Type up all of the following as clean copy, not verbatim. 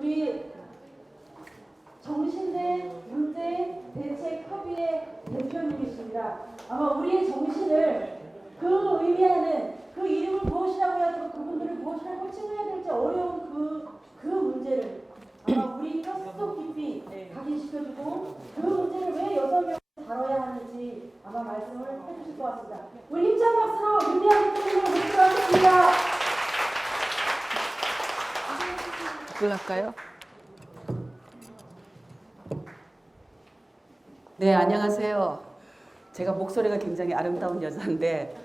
우리 정신대 문제 대책 협의회 대표님이십니다. 아마 우리의 정신을 그 의미하는 그 이름을 무엇이라고 해야 되고 그분들을 무엇이라고 칭해야 될지 어려운 그 문제를 아마 우리 뼛속 깊이 각인시켜주고 그 문제를 왜 6명이 다뤄야 하는지 아마 말씀을 해주실 것 같습니다. 우리 힘찬 박수로 윤대한 대표님을 모시도록 하겠습니다. 불러갈까요? 네, 안녕하세요. 제가 목소리가 굉장히 아름다운 여자인데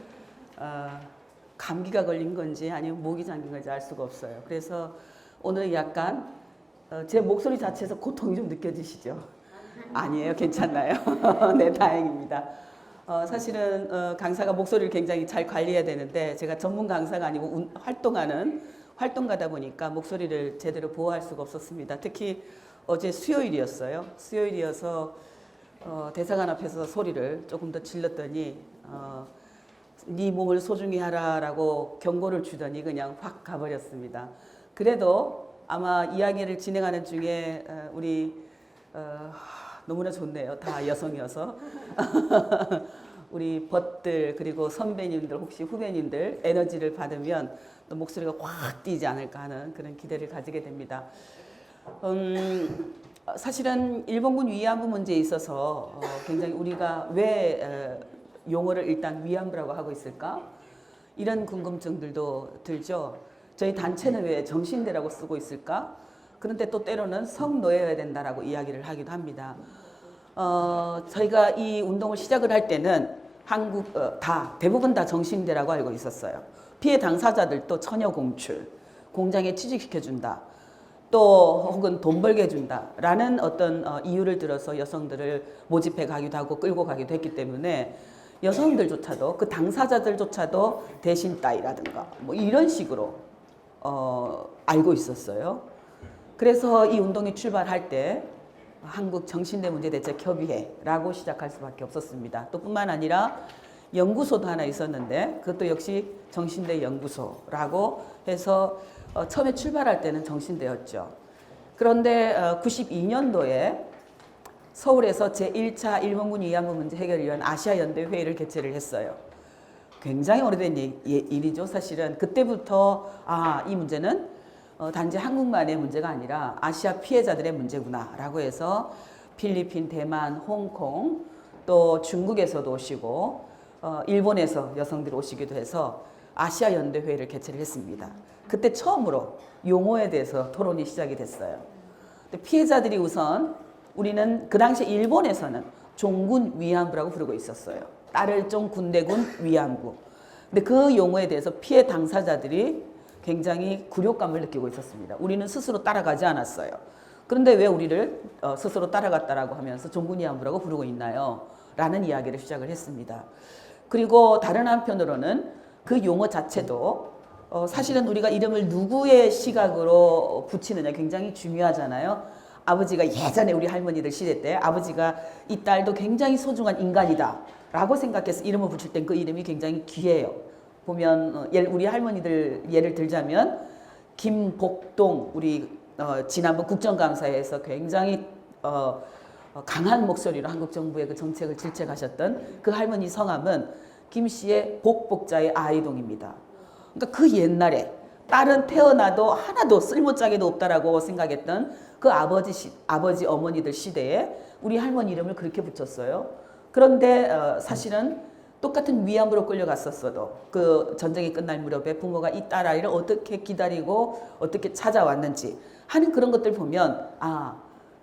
감기가 걸린 건지 아니면 목이 잠긴 건지 알 수가 없어요. 그래서 오늘 약간 제 목소리 자체에서 고통이 좀 느껴지시죠? 아니에요, 괜찮나요? 네, 다행입니다. 사실은 강사가 목소리를 굉장히 잘 관리해야 되는데 제가 전문 강사가 아니고 활동가다 보니까 목소리를 제대로 보호할 수가 없었습니다. 특히 어제 수요일이었어요. 수요일이어서 대사관 앞에서 소리를 조금 더 질렀더니 네 몸을 소중히 하라라고 경고를 주더니 그냥 확 가버렸습니다. 그래도 아마 이야기를 진행하는 중에 우리 너무나 좋네요. 다 여성이어서 우리 벗들 그리고 선배님들 혹시 후배님들 에너지를 받으면 또 목소리가 확 뛰지 않을까 하는 그런 기대를 가지게 됩니다. 사실은 일본군 위안부 문제에 있어서 굉장히 우리가 왜 용어를 일단 위안부라고 하고 있을까? 이런 궁금증들도 들죠. 저희 단체는 왜 정신대라고 쓰고 있을까? 그런데 또 때로는 성노예여야 된다라고 이야기를 하기도 합니다. 저희가 이 운동을 시작을 할 때는 한국 대부분 다 정신대라고 알고 있었어요. 피해 당사자들도 처녀 공출, 공장에 취직시켜준다. 또 혹은 돈 벌게 해준다 라는 어떤 이유를 들어서 여성들을 모집해 가기도 하고 끌고 가기도 했기 때문에 여성들조차도 그 당사자들조차도 대신 따위라든가 뭐 이런 식으로 알고 있었어요. 그래서 이 운동이 출발할 때 한국 정신대 문제 대책 협의회라고 시작할 수밖에 없었습니다. 또 뿐만 아니라 연구소도 하나 있었는데 그것도 역시 정신대 연구소라고 해서 처음에 출발할 때는 정신대였죠. 그런데 92년도에 서울에서 제1차 일본군 위안부 문제 해결을 위한 아시아연대 회의를 개최를 했어요. 굉장히 오래된 일이죠. 사실은 그때부터 이 문제는 단지 한국만의 문제가 아니라 아시아 피해자들의 문제구나라고 해서 필리핀, 대만, 홍콩 또 중국에서도 오시고 일본에서 여성들이 오시기도 해서 아시아연대 회의를 개최를 했습니다. 그때 처음으로 용어에 대해서 토론이 시작이 됐어요. 피해자들이 우선 우리는 그 당시 일본에서는 종군 위안부라고 부르고 있었어요. 딸을종 군대군 위안부. 근데 그 용어에 대해서 피해 당사자들이 굉장히 굴욕감을 느끼고 있었습니다. 우리는 스스로 따라가지 않았어요. 그런데 왜 우리를 스스로 따라갔다라고 하면서 종군 위안부라고 부르고 있나요? 라는 이야기를 시작을 했습니다. 그리고 다른 한편으로는 그 용어 자체도 사실은 우리가 이름을 누구의 시각으로 붙이느냐 굉장히 중요하잖아요. 아버지가 예전에 우리 할머니들 시대 때 아버지가 이 딸도 굉장히 소중한 인간이다 라고 생각해서 이름을 붙일 땐 그 이름이 굉장히 귀해요. 보면 우리 할머니들 예를 들자면 김복동 우리 지난번 국정감사에서 굉장히 강한 목소리로 한국 정부의 그 정책을 질책하셨던 그 할머니 성함은 김씨의 복복자의 아이동입니다. 그러니까 그 옛날에 딸은 태어나도 하나도 쓸모짝에도 없다라고 생각했던 그 아버지 어머니들 시대에 우리 할머니 이름을 그렇게 붙였어요. 그런데 사실은 똑같은 위안부로 끌려갔었어도 그 전쟁이 끝날 무렵에 부모가 이 딸 아이를 어떻게 기다리고 어떻게 찾아왔는지 하는 그런 것들 보면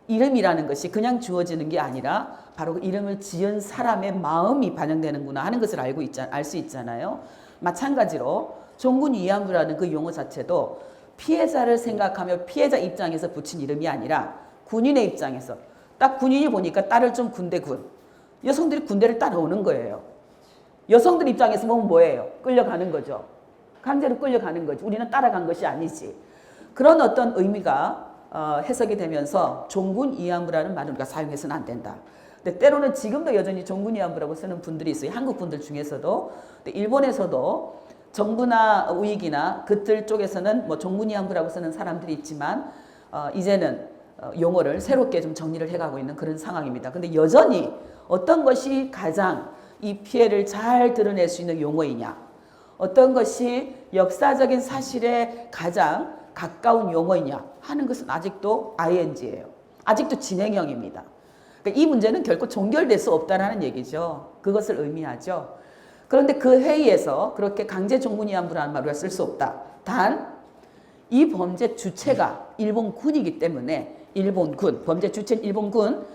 이름이라는 것이 그냥 주어지는 게 아니라 바로 그 이름을 지은 사람의 마음이 반영되는구나 하는 것을 알 수 있잖아요. 마찬가지로 종군 위안부라는 그 용어 자체도 피해자를 생각하며 피해자 입장에서 붙인 이름이 아니라 군인의 입장에서 딱 군인이 보니까 딸을 좀 군대군 여성들이 군대를 따라오는 거예요. 여성들 입장에서 보면 뭐예요? 끌려가는 거죠. 강제로 끌려가는 거죠. 우리는 따라간 것이 아니지. 그런 어떤 의미가 해석이 되면서 종군 위안부라는 말을 우리가 사용해서는 안 된다. 근데 때로는 지금도 여전히 종군 위안부라고 쓰는 분들이 있어요. 한국 분들 중에서도. 근데 일본에서도 정부나 우익이나 그들 쪽에서는 뭐 종군 위안부라고 쓰는 사람들이 있지만 이제는 용어를 새롭게 좀 정리를 해가고 있는 그런 상황입니다. 근데 여전히 어떤 것이 가장 이 피해를 잘 드러낼 수 있는 용어이냐, 어떤 것이 역사적인 사실에 가장 가까운 용어이냐 하는 것은 아직도 ING예요. 아직도 진행형입니다. 그러니까 이 문제는 결코 종결될 수 없다는 얘기죠. 그것을 의미하죠. 그런데 그 회의에서 그렇게 강제 종군위안부라는 말을 쓸 수 없다. 단 이 범죄 주체가 일본군이기 때문에 일본군, 범죄 주체는 일본군,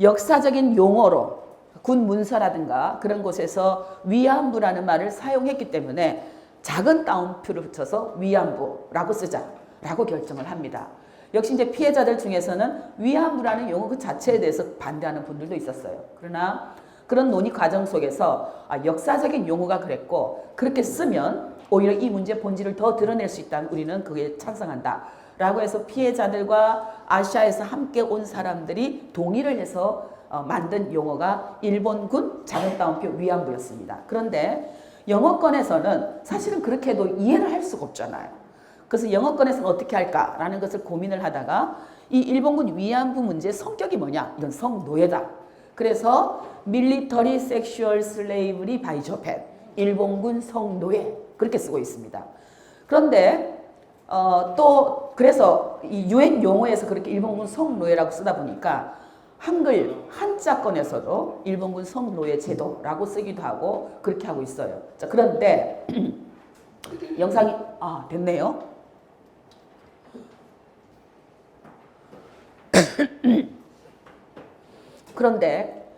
역사적인 용어로 군 문서라든가 그런 곳에서 위안부라는 말을 사용했기 때문에 작은 따옴표를 붙여서 위안부라고 쓰자라고 결정을 합니다. 역시 이제 피해자들 중에서는 위안부라는 용어 그 자체에 대해서 반대하는 분들도 있었어요. 그러나 그런 논의 과정 속에서 역사적인 용어가 그랬고 그렇게 쓰면 오히려 이 문제의 본질을 더 드러낼 수 있다면 우리는 그게 찬성한다 라고 해서 피해자들과 아시아에서 함께 온 사람들이 동의를 해서 만든 용어가 일본군 작은 따옴표 위안부였습니다. 그런데 영어권에서는 사실은 그렇게 해도 이해를 할 수가 없잖아요. 그래서 영어권에서는 어떻게 할까라는 것을 고민을 하다가 이 일본군 위안부 문제의 성격이 뭐냐? 이건 성노예다. 그래서 Military Sexual Slavery by Japan, 일본군 성노예 그렇게 쓰고 있습니다. 그런데 또 그래서 이 유엔 용어에서 그렇게 일본군 성노예라고 쓰다 보니까 한글 한자권에서도 일본군 성노예 제도라고 쓰기도 하고 그렇게 하고 있어요. 자, 그런데 영상이 됐네요. 그런데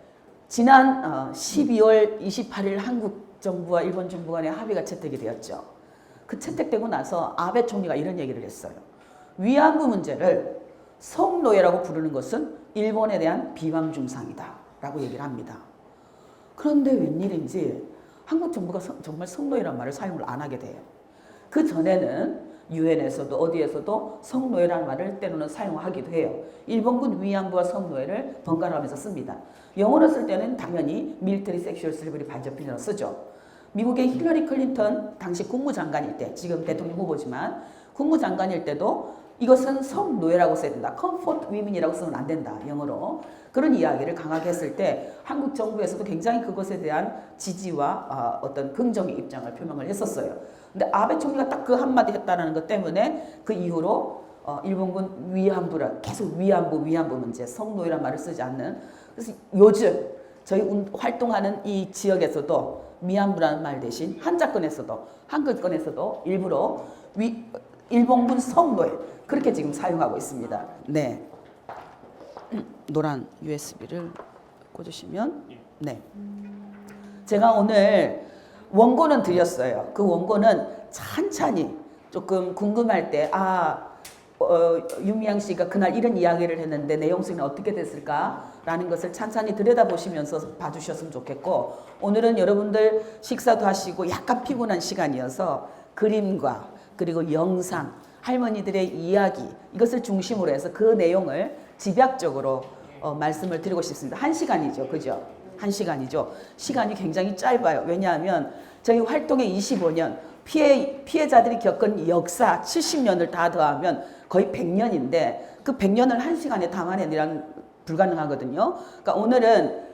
지난 12월 28일 한국 정부와 일본 정부 간의 합의가 채택이 되었죠. 그 채택되고 나서 아베 총리가 이런 얘기를 했어요. 위안부 문제를 성노예라고 부르는 것은 일본에 대한 비방중상이다 라고 얘기를 합니다. 그런데 웬일인지 한국 정부가 정말 성노예라는 말을 사용을 안 하게 돼요. 그 전에는 유엔에서도 어디에서도 성노예라는 말을 때로는 사용하기도 해요. 일본군 위안부와 성노예를 번갈아가면서 씁니다. 영어로 쓸 때는 당연히 Military Sexual Slavery by Japan이라고 쓰죠. 미국의 힐러리 클린턴 당시 국무장관일 때, 지금 대통령 후보지만 국무장관일 때도 이것은 성노예라고 써야 된다. Comfort Women이라고 쓰면 안 된다. 영어로. 그런 이야기를 강하게 했을 때 한국 정부에서도 굉장히 그것에 대한 지지와 어떤 긍정의 입장을 표명을 했었어요. 근데 아베 총리가 딱 그 한마디 했다는 것 때문에 그 이후로 일본군 위안부를 계속 위안부 문제, 성노예란 말을 쓰지 않는. 그래서 요즘 저희 활동하는 이 지역에서도 위안부라는 말 대신 한자권에서도 한글권에서도 일부러 일본군 성노예 그렇게 지금 사용하고 있습니다. 네, 노란 USB를 꽂으시면 네, 제가 오늘 원고는 드렸어요. 그 원고는 찬찬히 조금 궁금할 때 윤미향 씨가 그날 이런 이야기를 했는데 내용성이 어떻게 됐을까라는 것을 찬찬히 들여다보시면서 봐주셨으면 좋겠고, 오늘은 여러분들 식사도 하시고 약간 피곤한 시간이어서 그림과 그리고 영상, 할머니들의 이야기 이것을 중심으로 해서 그 내용을 집약적으로 말씀을 드리고 싶습니다. 1시간이죠. 그죠? 1시간이죠. 시간이 굉장히 짧아요. 왜냐하면 저희 활동의 25년, 피해자들이 겪은 역사 70년을 다 더하면 거의 100년인데 그 100년을 1시간에 담아내기란 불가능하거든요. 그러니까 오늘은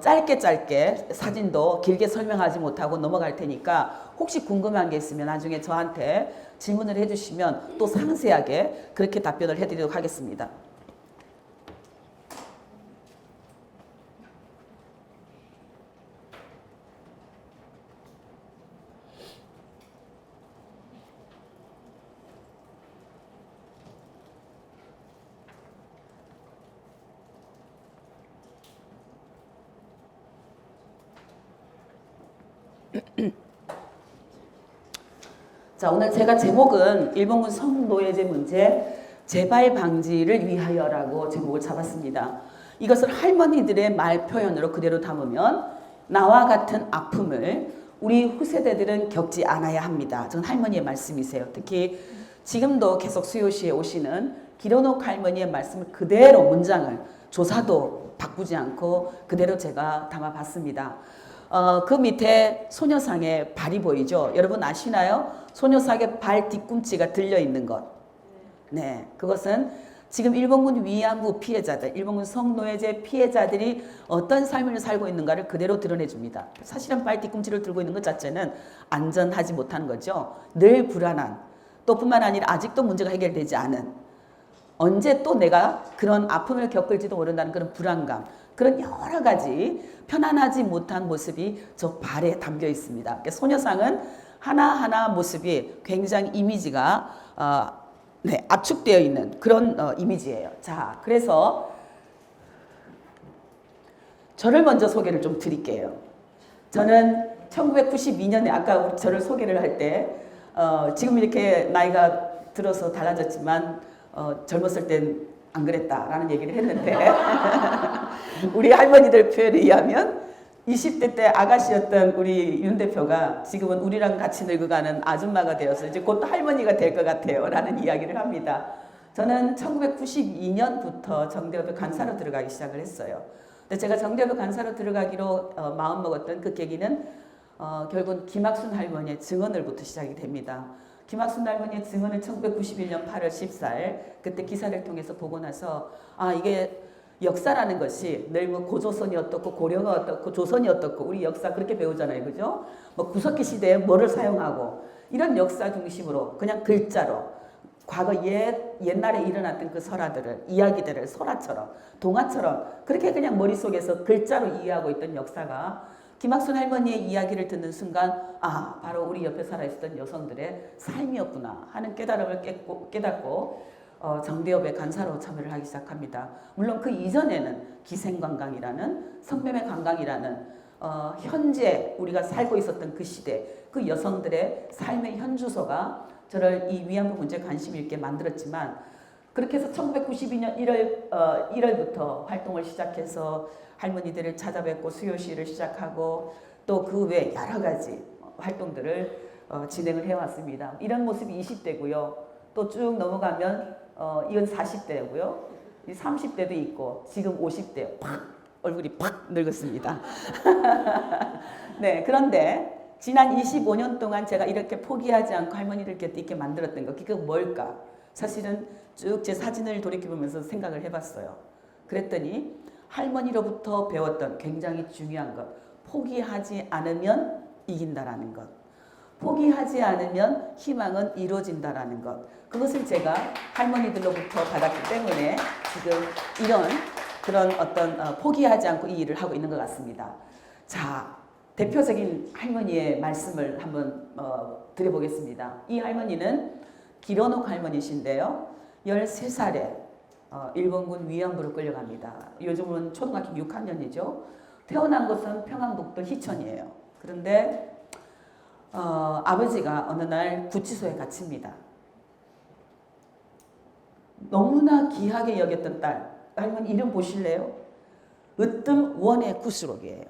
짧게 사진도 길게 설명하지 못하고 넘어갈 테니까 혹시 궁금한 게 있으면 나중에 저한테 질문을 해주시면 또 상세하게 그렇게 답변을 해드리도록 하겠습니다. 자, 오늘 제가 제목은 일본군 성노예제 문제 재발 방지를 위하여라고 제목을 잡았습니다. 이것을 할머니들의 말 표현으로 그대로 담으면 나와 같은 아픔을 우리 후세대들은 겪지 않아야 합니다. 전 할머니의 말씀이세요. 특히 지금도 계속 수요시에 오시는 기로녹 할머니의 말씀을 그대로 문장을 조사도 바꾸지 않고 그대로 제가 담아봤습니다. 그 밑에 소녀상의 발이 보이죠? 여러분 아시나요? 소녀상의 발 뒤꿈치가 들려있는 것. 네, 그것은 지금 일본군 위안부 피해자들, 일본군 성노예제 피해자들이 어떤 삶을 살고 있는가를 그대로 드러내줍니다. 사실은 빨 뒤꿈치를 들고 있는 것 자체는 안전하지 못한 거죠. 늘 불안한, 또 뿐만 아니라 아직도 문제가 해결되지 않은, 언제 또 내가 그런 아픔을 겪을지도 모른다는 그런 불안감, 그런 여러 가지 편안하지 못한 모습이 저 발에 담겨 있습니다. 그러니까 소녀상은 하나하나 모습이 굉장히 이미지가 네, 압축되어 있는 그런 이미지예요. 자, 그래서 저를 먼저 소개를 좀 드릴게요. 저는 1992년에 아까 저를 소개를 할 때 지금 이렇게 나이가 들어서 달라졌지만 젊었을 땐 안 그랬다라는 얘기를 했는데 우리 할머니들 표현에 의하면 20대 때 아가씨였던 우리 윤 대표가 지금은 우리랑 같이 늙어가는 아줌마가 되어서 이제 곧 할머니가 될 것 같아요 라는 이야기를 합니다. 저는 1992년부터 정대협의 간사로 들어가기 시작을 했어요. 근데 제가 정대협의 간사로 들어가기로 마음먹었던 그 계기는 결국은 김학순 할머니의 증언을부터 시작이 됩니다. 김학순 할머니의 증언을 1991년 8월 14일 그때 기사를 통해서 보고 나서 이게 역사라는 것이 늘 뭐 고조선이 어떻고 고려가 어떻고 조선이 어떻고 우리 역사 그렇게 배우잖아요. 그죠? 뭐 구석기 시대에 뭐를 사용하고 이런 역사 중심으로 그냥 글자로 과거 옛날에 일어났던 그 설화들을 이야기들을 설화처럼 동화처럼 그렇게 그냥 머릿속에서 글자로 이해하고 있던 역사가 김학순 할머니의 이야기를 듣는 순간 바로 우리 옆에 살아있었던 여성들의 삶이었구나 하는 깨달음을 깨닫고 정대협의 간사로 참여를 하기 시작합니다. 물론 그 이전에는 기생관광이라는 성매매 관광이라는 현재 우리가 살고 있었던 그 시대 그 여성들의 삶의 현주소가 저를 이 위안부 문제에 관심 있게 만들었지만 그렇게 해서 1992년 1월부터 활동을 시작해서 할머니들을 찾아뵙고 수요시를 시작하고 또 그 외 여러 가지 활동들을 진행을 해왔습니다. 이런 모습이 20대고요. 또 쭉 넘어가면 이건 40대고요. 30대도 있고 지금 50대 얼굴이 팍 늙었습니다. 네, 그런데 지난 25년 동안 제가 이렇게 포기하지 않고 할머니들 곁에 있게 만들었던 것 그게 뭘까? 사실은 쭉 제 사진을 돌이켜보면서 생각을 해봤어요. 그랬더니 할머니로부터 배웠던 굉장히 중요한 것 포기하지 않으면 이긴다라는 것 포기하지 않으면 희망은 이루어진다라는 것 그것을 제가 할머니들로부터 받았기 때문에 지금 이런 그런 어떤 포기하지 않고 이 일을 하고 있는 것 같습니다. 자, 대표적인 할머니의 말씀을 한번 드려보겠습니다. 이 할머니는 기러녹 할머니신데요. 13살에 일본군 위안부로 끌려갑니다. 요즘은 초등학교 6학년이죠. 태어난 곳은 평안북도 희천이에요. 그런데 아버지가 어느 날 구치소에 갇힙니다. 너무나 귀하게 여겼던 딸, 할머니 이름 보실래요? 으뜸 원의 구수록이에요.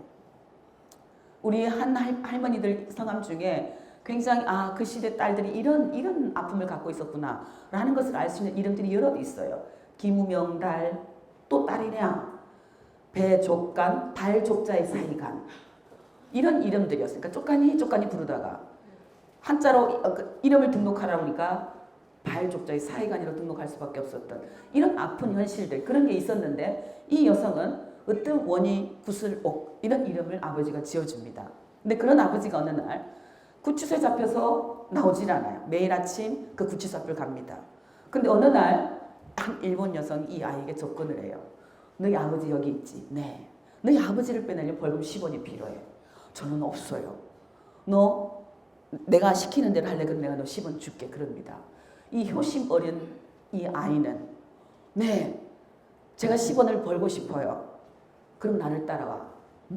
우리 한 할머니들 성함 중에 굉장히 그 시대 딸들이 이런 아픔을 갖고 있었구나 라는 것을 알 수 있는 이름들이 여러 있어요. 김우명달, 또 딸이냐, 배족간, 달족자의 사이간 이런 이름들이었어요. 그러니까 쪽간이 부르다가 한자로 이름을 등록하라 보니까 발족자의 사이간이로 등록할 수밖에 없었던 이런 아픈 현실들 그런 게 있었는데 이 여성은 으뜸 원이 구슬옥 이런 이름을 아버지가 지어줍니다. 근데 그런 아버지가 어느 날 구치소에 잡혀서 나오질 않아요. 매일 아침 그 구치소 앞을 갑니다. 근데 어느 날 한 일본 여성이 이 아이에게 접근을 해요. 너희 아버지 여기 있지? 네. 너희 아버지를 빼내려면 벌금 10원이 필요해. 저는 없어요. 너 내가 시키는 대로 할래? 그럼 내가 너 10원 줄게. 그럽니다. 이 효심 어린 이 아이는 네, 제가 10원을 벌고 싶어요. 그럼 나를 따라와.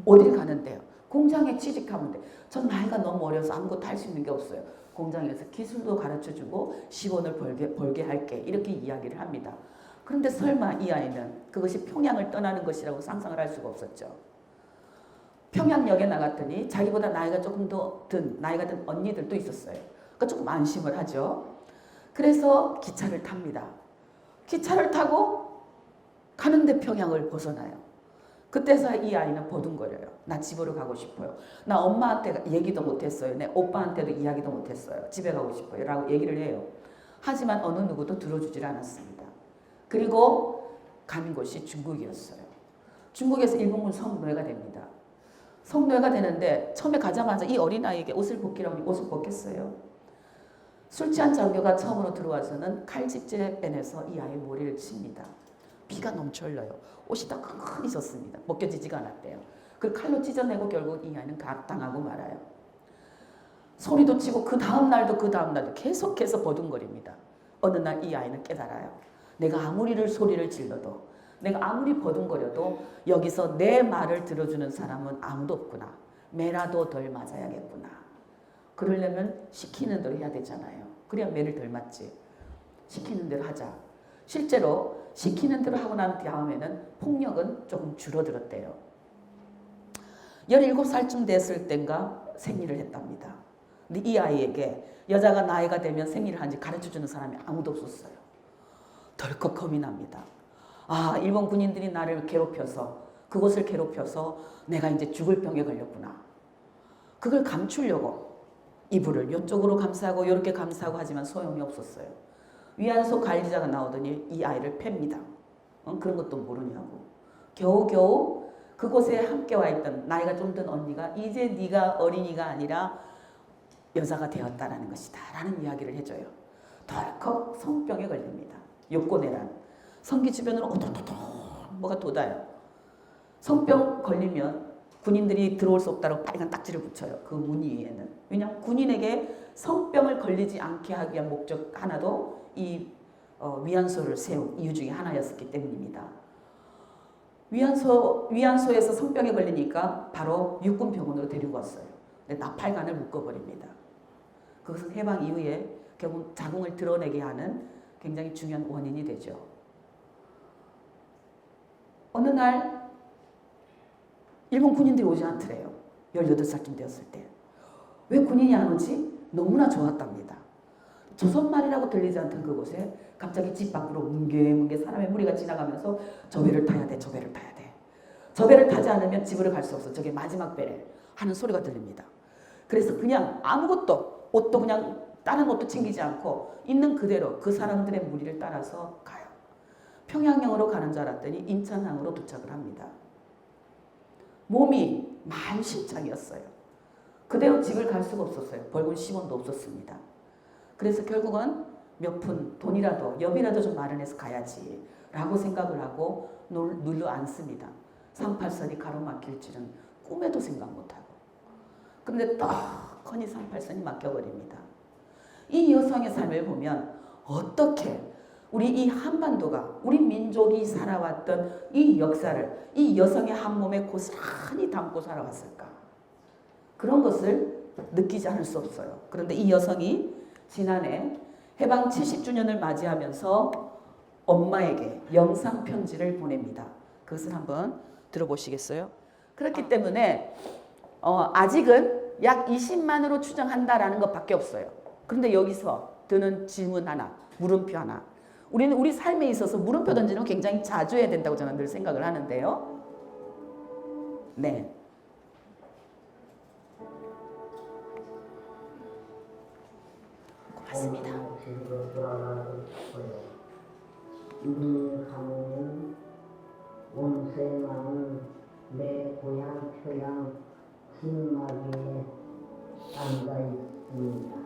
어딜 가는데요? 공장에 취직하면 돼. 전 나이가 너무 어려서 아무것도 할 수 있는 게 없어요. 공장에서 기술도 가르쳐주고 10원을 벌게 할게. 이렇게 이야기를 합니다. 그런데 설마 이 아이는 그것이 평양을 떠나는 것이라고 상상을 할 수가 없었죠. 평양역에 나갔더니 자기보다 나이가 조금 더 나이가 든 언니들도 있었어요. 그러니까 조금 안심을 하죠. 그래서 기차를 탑니다. 기차를 타고 가는데 평양을 벗어나요. 그때서 이 아이는 버둥거려요. 나 집으로 가고 싶어요. 나 엄마한테 얘기도 못했어요. 내 오빠한테도 이야기도 못했어요. 집에 가고 싶어요. 라고 얘기를 해요. 하지만 어느 누구도 들어주질 않았습니다. 그리고 간 곳이 중국이었어요. 중국에서 일본군 성노예가 됩니다. 성노예가 되는데 처음에 가자마자 이 어린아이에게 옷을 벗기라고 옷을 벗겼어요. 술 취한 장교가 처음으로 들어와서는 칼집지에 빼내서 이 아이의 머리를 칩니다. 피가 넘쳐 흘러요. 옷이 다 끈끈이 졌습니다. 벗겨지지가 않았대요. 그 칼로 찢어내고 결국 이 아이는 당하고 말아요. 소리도 치고 그 다음 날도 계속해서 버둥거립니다. 어느 날 이 아이는 깨달아요. 내가 아무리 소리를 질러도 내가 아무리 버둥거려도 여기서 내 말을 들어주는 사람은 아무도 없구나. 매라도 덜 맞아야겠구나. 그러려면 시키는 대로 해야 되잖아요. 그래야 매를 덜 맞지. 시키는 대로 하자. 실제로 시키는 대로 하고 난 다음에는 폭력은 조금 줄어들었대요. 17살쯤 됐을 땐가 생리를 했답니다. 근데 이 아이에게 여자가 나이가 되면 생리를 하는지 가르쳐주는 사람이 아무도 없었어요. 덜컥 겁이 납니다. 아, 일본 군인들이 나를 괴롭혀서 그곳을 괴롭혀서 내가 이제 죽을 병에 걸렸구나. 그걸 감추려고 이불을 이쪽으로 감싸고 이렇게 감싸고 하지만 소용이 없었어요. 위안소 관리자가 나오더니 이 아이를 팹니다. 그런 것도 모르냐고. 겨우겨우 그곳에 함께 와 있던 나이가 좀 든 언니가 이제 네가 어린이가 아니라 여자가 되었다라는 것이다 라는 이야기를 해줘요. 덜컥 성병에 걸립니다. 욕고내란. 성기 주변으로 오도도도 뭐가 돋아요. 성병 걸리면 군인들이 들어올 수 없다고 빨간 딱지를 붙여요. 그 무늬 위에는. 왜냐하면 군인에게 성병을 걸리지 않게 하기 위한 목적 하나도 이 위안소를 세운 이유 중에 하나였기 때문입니다. 위안소에서 성병에 걸리니까 바로 육군병원으로 데리고 왔어요. 근데 나팔관을 묶어버립니다. 그것은 해방 이후에 결국 자궁을 드러내게 하는 굉장히 중요한 원인이 되죠. 어느 날 일본 군인들이 오지 않더래요. 18살쯤 되었을 때. 왜 군인이 안 오지? 너무나 좋았답니다. 조선말이라고 들리지 않던 그곳에 갑자기 집 밖으로 뭉게뭉게 사람의 무리가 지나가면서 저 배를 타야 돼, 저 배를 타야 돼. 저 배를 타지 않으면 집으로 갈 수 없어. 저게 마지막 배래. 하는 소리가 들립니다. 그래서 그냥 아무것도 옷도 그냥 다른 옷도 챙기지 않고 있는 그대로 그 사람들의 무리를 따라서 가요. 평양형으로 가는 줄 알았더니 인천항으로 도착을 합니다. 몸이 만신창이었어요. 그대로 집을 갈 수가 없었어요. 벌금 10원도 없었습니다. 그래서 결국은 몇 푼 돈이라도 여비라도 좀 마련해서 가야지 라고 생각을 하고 눌러 앉습니다. 38선이 가로막힐 줄은 꿈에도 생각 못하고. 그런데 떡하니 38선이 막혀버립니다. 이 여성의 삶을 보면 어떻게 우리 이 한반도가 우리 민족이 살아왔던 이 역사를 이 여성의 한 몸에 고스란히 담고 살아왔을까. 그런 것을 느끼지 않을 수 없어요. 그런데 이 여성이 지난해 해방 70주년을 맞이하면서 엄마에게 영상 편지를 보냅니다. 그것을 한번 들어보시겠어요? 그렇기 때문에 아직은 약 20만으로 추정한다라는 것밖에 없어요. 그런데 여기서 드는 질문 하나, 물음표 하나. 우리는 우리 삶에 있어서 물음표 던지는 거 굉장히 자주 해야 된다고 저는 늘 생각을 하는데요. 네. 고맙습니다. 눈을 감으면 온생하는 내 고향 표양 진마리에 앉아 있습니다.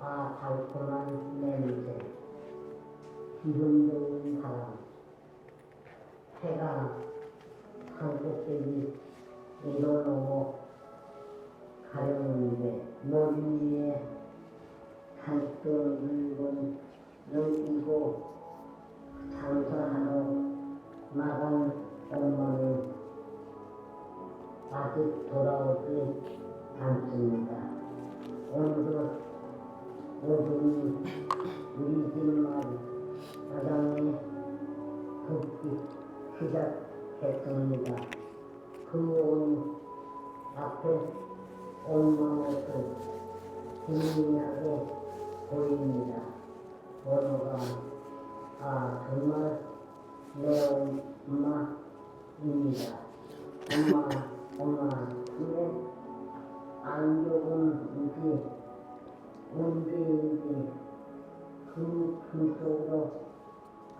아, 달콤한 냄새, 기분 좋은 바람, 해가 산꼭대기 일어넘어 가려는데 머리 위에 잔뜩 늙은 늙이고 장사하러 나간 엄마는 아직 돌아오지 않습니다. 오늘은 오늘이 우리 집마을 마당에 굽기 시작했습니다. 그 온 앞에 엄마 옷을 기민하게 보입니다. 번호가 정말 내 엄마입니다. 엄마, 근데 안 좋은지 언제인지 그 근처로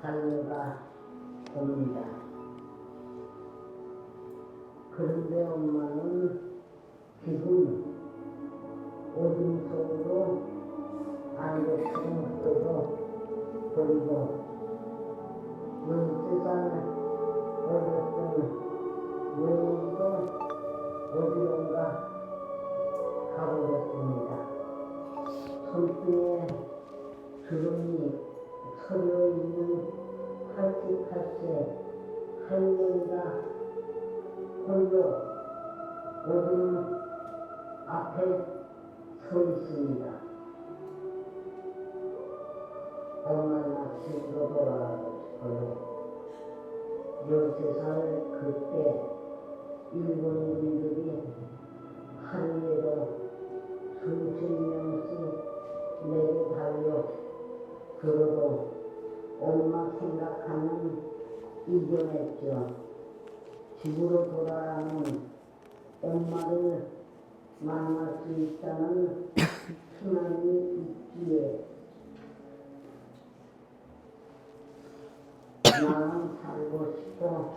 달려가 봅니다. 그런데 엄마는 지금 어둠 속으로 안개처럼 흩어져 버리고 13살 어렸던 여인도 어디론가 가버렸습니다. 손등에 주름이 서려 있는 88세 할머니가 홀로 어둠 앞에 서 있습니다. 엄마나 집으로 돌아가고 싶어요. 13살 그때 일본인들이 하루에도 수십 명씩 내게 달려 들어도 엄마 생각하면 이겨냈죠. 집으로 돌아가는 엄마를 만날 수 있다는 희망이 있기에 나는 살고 싶어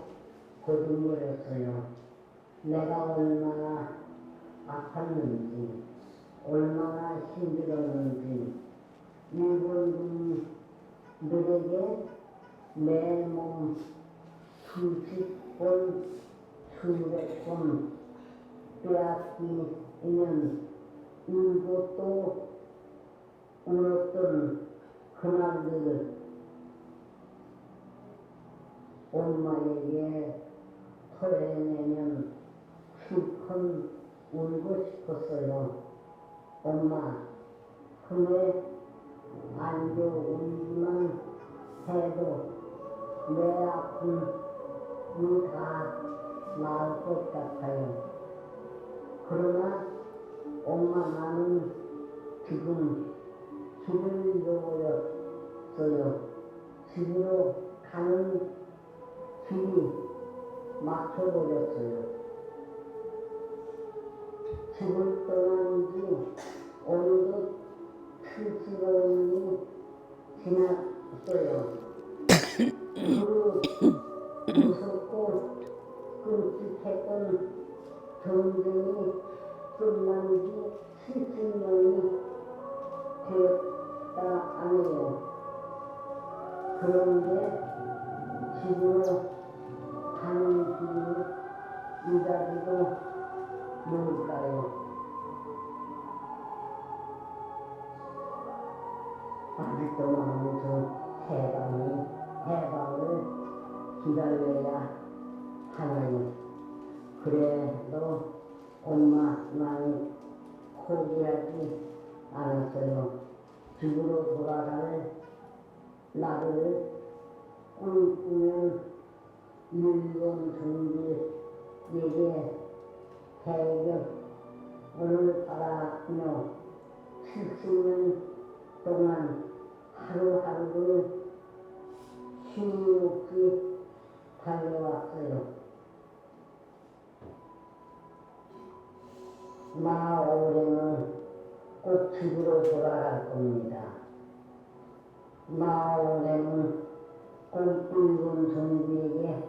거듭물었어요. 내가 얼마나 아팠는지, 얼마나 힘들었는지, 일본인들에게 내 몸 수십 번, 수백 번 빼앗기면 울고 또 울었던 그날들 엄마에게 토해내면 실컷 울고 싶었어요. 엄마, 후회 안겨 울기만 해도 내 아픔이 다 나을 것 같아요. 그러나 엄마 나는 지금 길을 잃어버렸어요. 집으로 가는 길이 막혀버렸어요. 집을 떠난 지 어느덧 70년이 지났어요. 그 무섭고 끔찍했던 전쟁이 끝난 지 70년이 되었다 하네요. 그런데 집으로 가는 길이 이다지도 뭘까요? 아직도 나는 저 해방을 기다려야 하나요? 그래도 엄마 나는 포기하지 않았어요. 집으로 돌아갈 나를 꿈꾸면 일본 정부에게 해결을 바라며 70년 동안 하루하루를 쉼 없이 달려왔어요. 나 올해는 꼭 집으로 돌아갈 겁니다. 나 올해는 꼭 일본 정부에게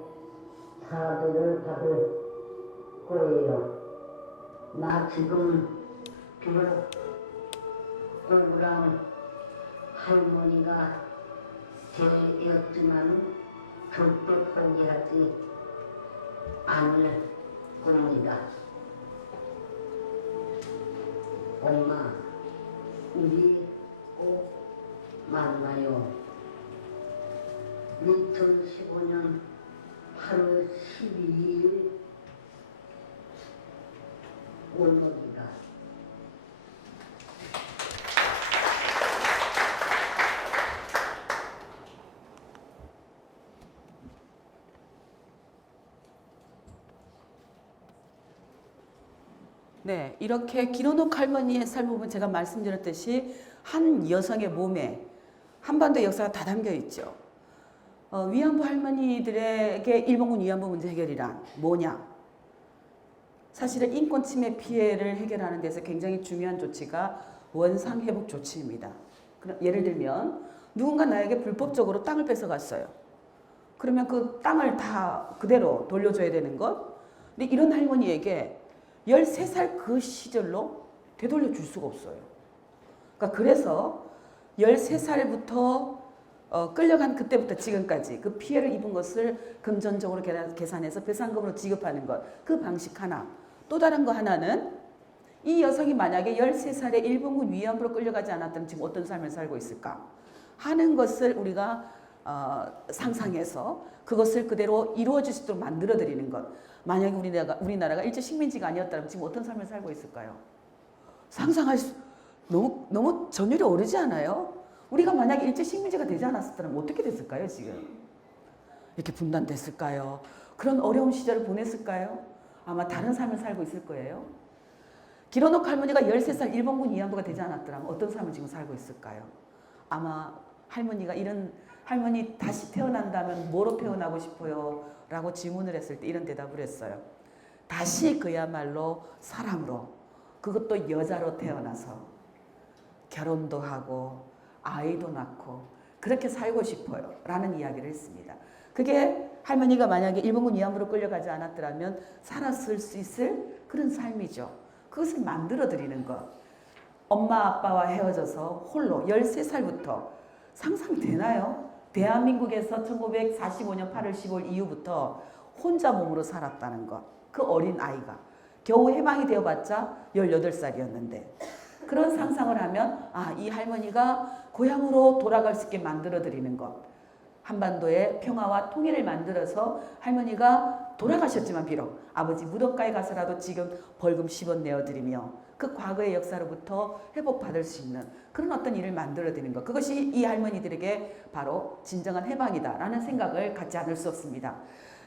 사죄를 받을 거예요. 나 지금 비록 억울한 할머니가 되었지만 절대 포기하지 않을 겁니다. 엄마, 우리 꼭 만나요. 2015년 8월 12일 오늘이다. 네, 이렇게 기로녹 할머니의 삶을 보면 제가 말씀드렸듯이 한 여성의 몸에 한반도 역사가 다 담겨 있죠. 위안부 할머니들에게 일본군 위안부 문제 해결이란 뭐냐? 사실은 인권 침해 피해를 해결하는 데서 굉장히 중요한 조치가 원상 회복 조치입니다. 예를 들면 누군가 나에게 불법적으로 땅을 뺏어갔어요. 그러면 그 땅을 다 그대로 돌려줘야 되는 것. 근데 이런 할머니에게 13살 그 시절로 되돌려 줄 수가 없어요. 그러니까 그래서 13살부터 끌려간 그때부터 지금까지 그 피해를 입은 것을 금전적으로 계산해서 배상금으로 지급하는 것. 그 방식 하나. 또 다른 거 하나는 이 여성이 만약에 13살에 일본군 위안부로 끌려가지 않았다면 지금 어떤 삶을 살고 있을까 하는 것을 우리가 상상해서 그것을 그대로 이루어질 수 있도록 만들어드리는 것. 만약에 우리나라가 일제 식민지가 아니었다면 지금 어떤 삶을 살고 있을까요? 상상할 수 너무 전율이 오르지 않아요? 우리가 만약에 일제 식민지가 되지 않았었다면 어떻게 됐을까요, 지금? 이렇게 분단됐을까요? 그런 어려운 시절을 보냈을까요? 아마 다른 삶을 살고 있을 거예요. 기로노 할머니가 13살 일본군 위안부가 되지 않았더라면 어떤 삶을 지금 살고 있을까요? 아마 할머니가 이런 할머니 다시 태어난다면 뭐로 태어나고 싶어요? 라고 질문을 했을 때 이런 대답을 했어요. 다시 그야말로 사람으로, 그것도 여자로 태어나서 결혼도 하고 아이도 낳고 그렇게 살고 싶어요 라는 이야기를 했습니다. 그게 할머니가 만약에 일본군 위안부로 끌려가지 않았더라면 살았을 수 있을 그런 삶이죠. 그것을 만들어 드리는 것. 엄마 아빠와 헤어져서 홀로 13살부터 상상되나요? 대한민국에서 1945년 8월 15일 이후부터 혼자 몸으로 살았다는 것. 그 어린 아이가 겨우 해방이 되어봤자 18살이었는데 그런 상상을 하면 이 할머니가 고향으로 돌아갈 수 있게 만들어 드리는 것. 한반도의 평화와 통일을 만들어서 할머니가 돌아가셨지만 비록 아버지 무덤가에 가서라도 지금 벌금 10원 내어드리며 그 과거의 역사로부터 회복받을 수 있는 그런 어떤 일을 만들어드리는 것. 그것이 이 할머니들에게 바로 진정한 해방이다라는 생각을 갖지 않을 수 없습니다.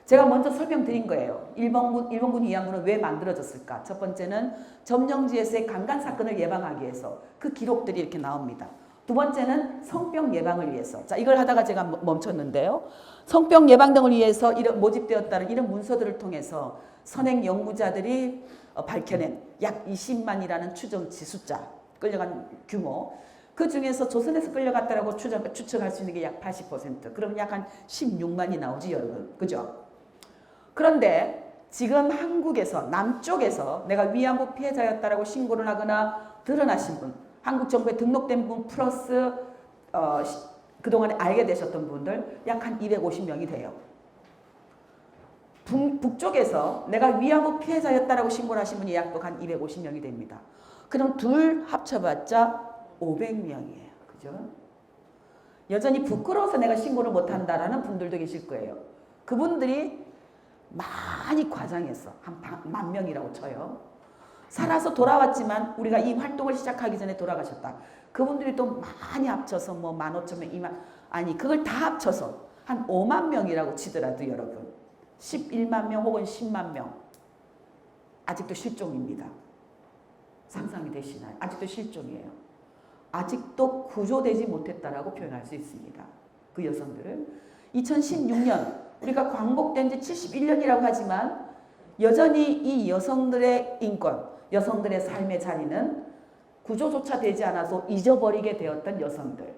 제가 먼저 설명드린 거예요. 일본군 위안부는 왜 만들어졌을까? 첫 번째는 점령지에서의 강간 사건을 예방하기 위해서 그 기록들이 이렇게 나옵니다. 두 번째는 성병 예방을 위해서. 자, 이걸 하다가 제가 멈췄는데요. 성병 예방 등을 위해서 모집되었다는 이런 문서들을 통해서 선행 연구자들이 밝혀낸 약 20만이라는 추정치 숫자, 끌려간 규모. 그 중에서 조선에서 끌려갔다라고 추측할 수 있는 게 약 80%. 그럼 약 한 16만이 나오지, 여러분. 그죠? 그런데 지금 한국에서, 남쪽에서 내가 위안부 피해자였다라고 신고를 하거나 드러나신 분, 한국 정부에 등록된 분 플러스 그동안에 알게 되셨던 분들 약 한 250명이 돼요. 북쪽에서 내가 위안부 피해자였다라고 신고를 하신 분이 약 또 한 250명이 됩니다. 그럼 둘 합쳐봤자 500명이에요. 그죠? 여전히 부끄러워서 내가 신고를 못한다라는 분들도 계실 거예요. 그분들이 많이 과장해서 한 10,000명이라고 쳐요. 살아서 돌아왔지만 우리가 이 활동을 시작하기 전에 돌아가셨다. 그분들이 또 많이 합쳐서 뭐 15,000명, 2만, 아니 그걸 다 합쳐서 한 5만 명이라고 치더라도 여러분 11만 명 혹은 10만 명 아직도 실종입니다. 상상이 되시나요? 아직도 실종이에요. 아직도 구조되지 못했다라고 표현할 수 있습니다. 그 여성들을 2016년 우리가 광복된 지 71년이라고 하지만 여전히 이 여성들의 인권, 여성들의 삶의 자리는 구조조차 되지 않아서 잊어버리게 되었던 여성들.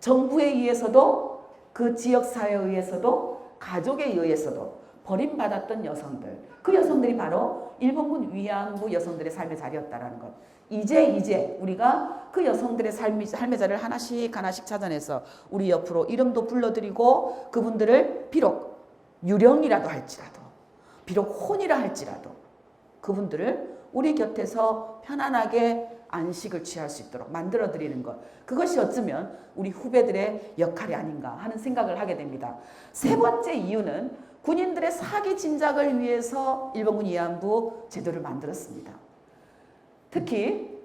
정부에 의해서도 그 지역사회에 의해서도 가족에 의해서도 버림받았던 여성들. 그 여성들이 바로 일본군 위안부 여성들의 삶의 자리였다는 것. 이제 우리가 그 여성들의 삶의 자리를 하나씩 찾아내서 우리 옆으로 이름도 불러드리고 그분들을 비록 유령이라도 할지라도 비록 혼이라 할지라도 그분들을 우리 곁에서 편안하게 안식을 취할 수 있도록 만들어드리는 것. 그것이 어쩌면 우리 후배들의 역할이 아닌가 하는 생각을 하게 됩니다. 세 번째 이유는 군인들의 사기 진작을 위해서 일본군 위안부 제도를 만들었습니다. 특히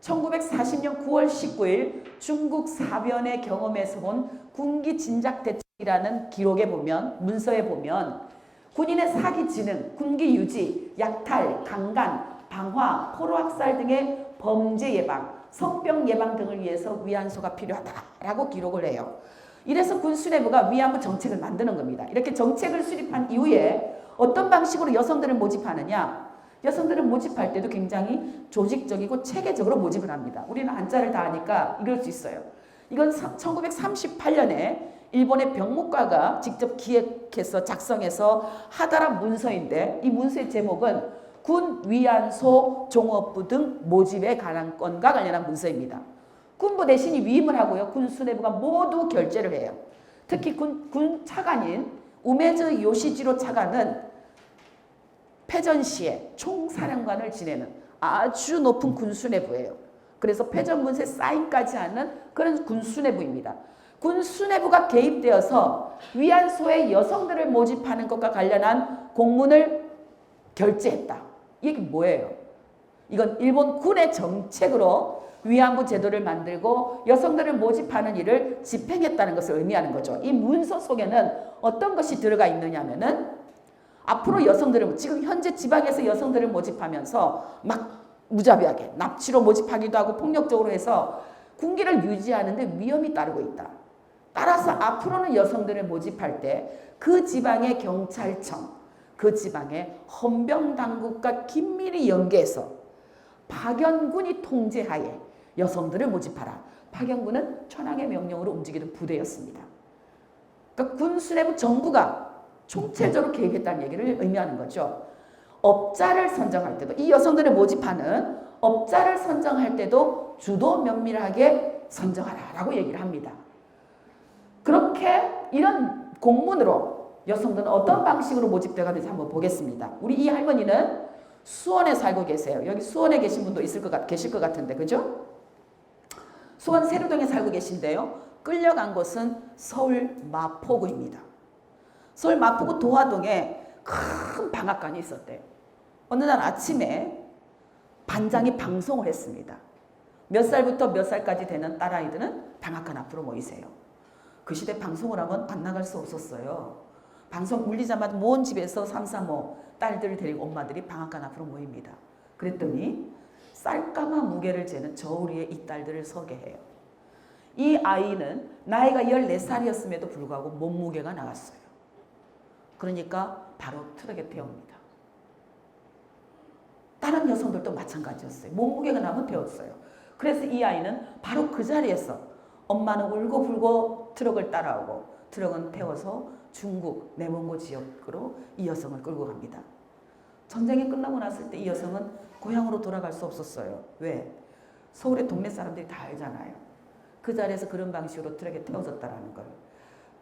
1940년 9월 19일 중국 사변의 경험에서 본 군기 진작 대책이라는 기록에 보면, 문서에 보면 군인의 사기 진흥, 군기 유지, 약탈, 강간, 방화, 포로 학살 등의 범죄 예방, 성병 예방 등을 위해서 위안소가 필요하다라고 기록을 해요. 이래서 군수뇌부가 위안부 정책을 만드는 겁니다. 이렇게 정책을 수립한 이후에 어떤 방식으로 여성들을 모집하느냐? 여성들을 모집할 때도 굉장히 조직적이고 체계적으로 모집을 합니다. 우리는 한자를 다 하니까 이럴 수 있어요. 이건 1938년에 일본의 병무과가 직접 기획해서 작성해서 하다란 문서인데 이 문서의 제목은 군 위안소 종업부 등 모집에 관한 건과 관련한 문서입니다. 군부 대신이 위임을 하고요. 군 수뇌부가 모두 결재를 해요. 특히 군 차관인 우메즈 요시지로 차관은 패전 시에 총사령관을 지내는 아주 높은 군 수뇌부예요. 그래서 패전 문서에 사인까지 하는 그런 군 수뇌부입니다. 군 수뇌부가 개입되어서 위안소의 여성들을 모집하는 것과 관련한 공문을 결재했다. 이게 뭐예요? 이건 일본 군의 정책으로 위안부 제도를 만들고 여성들을 모집하는 일을 집행했다는 것을 의미하는 거죠. 이 문서 속에는 어떤 것이 들어가 있느냐면은 앞으로 여성들을 지금 현재 지방에서 여성들을 모집하면서 막 무자비하게 납치로 모집하기도 하고 폭력적으로 해서 군기를 유지하는데 위험이 따르고 있다. 따라서 앞으로는 여성들을 모집할 때 그 지방의 경찰청, 그 지방의 헌병당국과 긴밀히 연계해서 파견군이 통제하에 여성들을 모집하라. 파견군은 천황의 명령으로 움직이는 부대였습니다. 그러니까 군 수뇌부 정부가 총체적으로 개입했다는 얘기를 의미하는 거죠. 업자를 선정할 때도 이 여성들을 모집하는 업자를 선정할 때도 주도 면밀하게 선정하라라고 얘기를 합니다. 그렇게 이런 공문으로 여성들은 어떤 방식으로 모집되었는지 한번 보겠습니다. 우리 이 할머니는 수원에 살고 계세요. 여기 수원에 계신 분도 계실 것 같은데, 그죠? 수원 세로동에 살고 계신데요. 끌려간 곳은 서울 마포구입니다. 서울 마포구 도화동에 큰 방앗간이 있었대요. 어느 날 아침에 반장이 방송을 했습니다. 몇 살부터 몇 살까지 되는 딸아이들은 방앗간 앞으로 모이세요. 그 시대 방송을 하면 안 나갈 수 없었어요. 방송 울리자마자 먼 집에서 3, 4, 5 딸들을 데리고 엄마들이 방앗간 앞으로 모입니다. 그랬더니 쌀가마 무게를 재는 저울 위에 이 딸들을 서게 해요. 이 아이는 나이가 14살이었음에도 불구하고 몸무게가 나갔어요. 그러니까 바로 트럭에 태웁니다. 다른 여성들도 마찬가지였어요. 몸무게가 나면 태웠어요. 그래서 이 아이는 바로 그 자리에서 엄마는 울고 불고 트럭을 따라오고 트럭은 태워서 중국 내몽고 지역으로 이 여성을 끌고 갑니다. 전쟁이 끝나고 났을 때 이 여성은 고향으로 돌아갈 수 없었어요. 왜? 서울의 동네 사람들이 다 알잖아요. 그 자리에서 그런 방식으로 트럭에 태워졌다는 걸.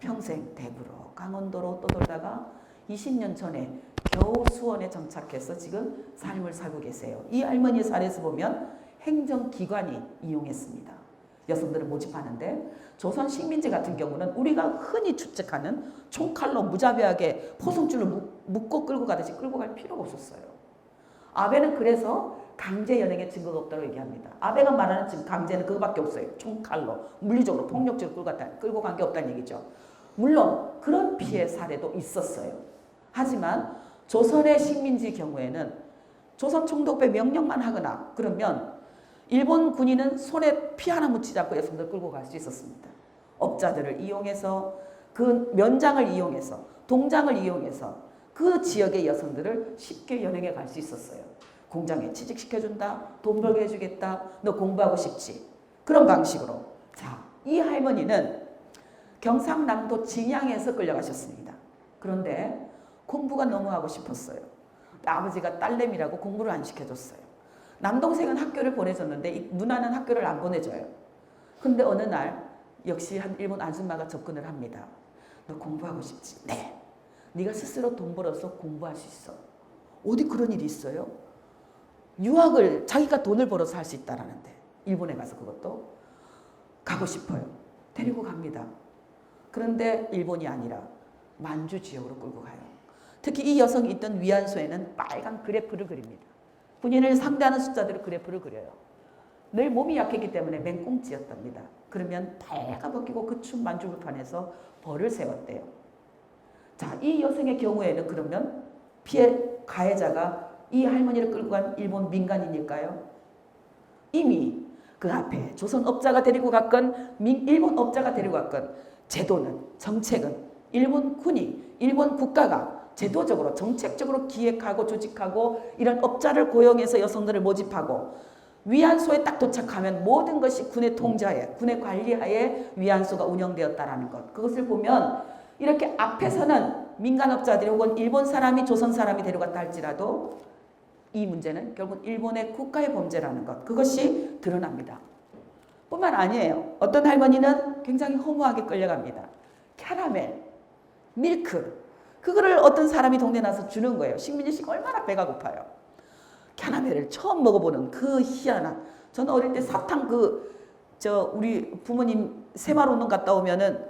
평생 대구로 강원도로 떠돌다가 20년 전에 겨우 수원에 정착해서 지금 삶을 살고 계세요. 이 할머니의 사례에서 보면 행정기관이 이용했습니다. 여성들을 모집하는데 조선 식민지 같은 경우는 우리가 흔히 추측하는 총칼로 무자비하게 포성줄로 묶고 끌고 가듯이 끌고 갈 필요가 없었어요. 아베는 그래서 강제 연행의 증거가 없다고 얘기합니다. 아베가 말하는 지금 강제는 그거밖에 없어요. 총칼로 물리적으로 폭력적으로 끌고 간 게 없다는 얘기죠. 물론 그런 피해 사례도 있었어요. 하지만 조선의 식민지 경우에는 조선 총독부의 명령만 하거나 그러면 일본 군인은 손에 피 하나 묻히지 않고 여성들 끌고 갈 수 있었습니다. 업자들을 이용해서 그 면장을 이용해서 동장을 이용해서 그 지역의 여성들을 쉽게 연행해 갈 수 있었어요. 공장에 취직시켜준다. 돈 벌게 해주겠다. 너 공부하고 싶지. 그런 방식으로. 자, 이 할머니는 경상남도 진양에서 끌려가셨습니다. 그런데 공부가 너무 하고 싶었어요. 아버지가 딸내미라고 공부를 안 시켜줬어요. 남동생은 학교를 보내줬는데 누나는 학교를 안 보내줘요. 근데 어느 날 역시 한 일본 아줌마가 접근을 합니다. 너 공부하고 싶지? 네. 네가 스스로 돈 벌어서 공부할 수 있어. 어디 그런 일이 있어요? 유학을 자기가 돈을 벌어서 할 수 있다라는데 일본에 가서 그것도 가고 싶어요. 데리고 갑니다. 그런데 일본이 아니라 만주 지역으로 끌고 가요. 특히 이 여성이 있던 위안소에는 빨간 그래프를 그립니다. 군인을 상대하는 숫자대로 그래프를 그려요. 늘 몸이 약했기 때문에 맹꽁찌였답니다. 그러면 발가 벗기고 그 추운 만주불판에서 벌을 세웠대요. 자, 이 여성의 경우에는 그러면 피해 가해자가 이 할머니를 끌고 간 일본 민간인일까요? 이미 그 앞에 조선 업자가 데리고 갔건 일본 업자가 데리고 갔건 제도는 정책은 일본 군이 일본 국가가 제도적으로 정책적으로 기획하고 조직하고 이런 업자를 고용해서 여성들을 모집하고 위안소에 딱 도착하면 모든 것이 군의 통제하에, 군의 관리하에 위안소가 운영되었다라는 것. 그것을 보면 이렇게 앞에서는 민간업자들이 혹은 일본 사람이 조선 사람이 데려갔다 할지라도 이 문제는 결국 일본의 국가의 범죄라는 것. 그것이 드러납니다. 뿐만 아니에요. 어떤 할머니는 굉장히 허무하게 끌려갑니다. 캐러멜, 밀크. 그거를 어떤 사람이 동네 나서 주는 거예요. 식민지 씨가 얼마나 배가 고파요. 캐러멜을 처음 먹어보는 그 희한한. 저는 어릴 때 사탕 우리 부모님 새마을운동 갔다 오면은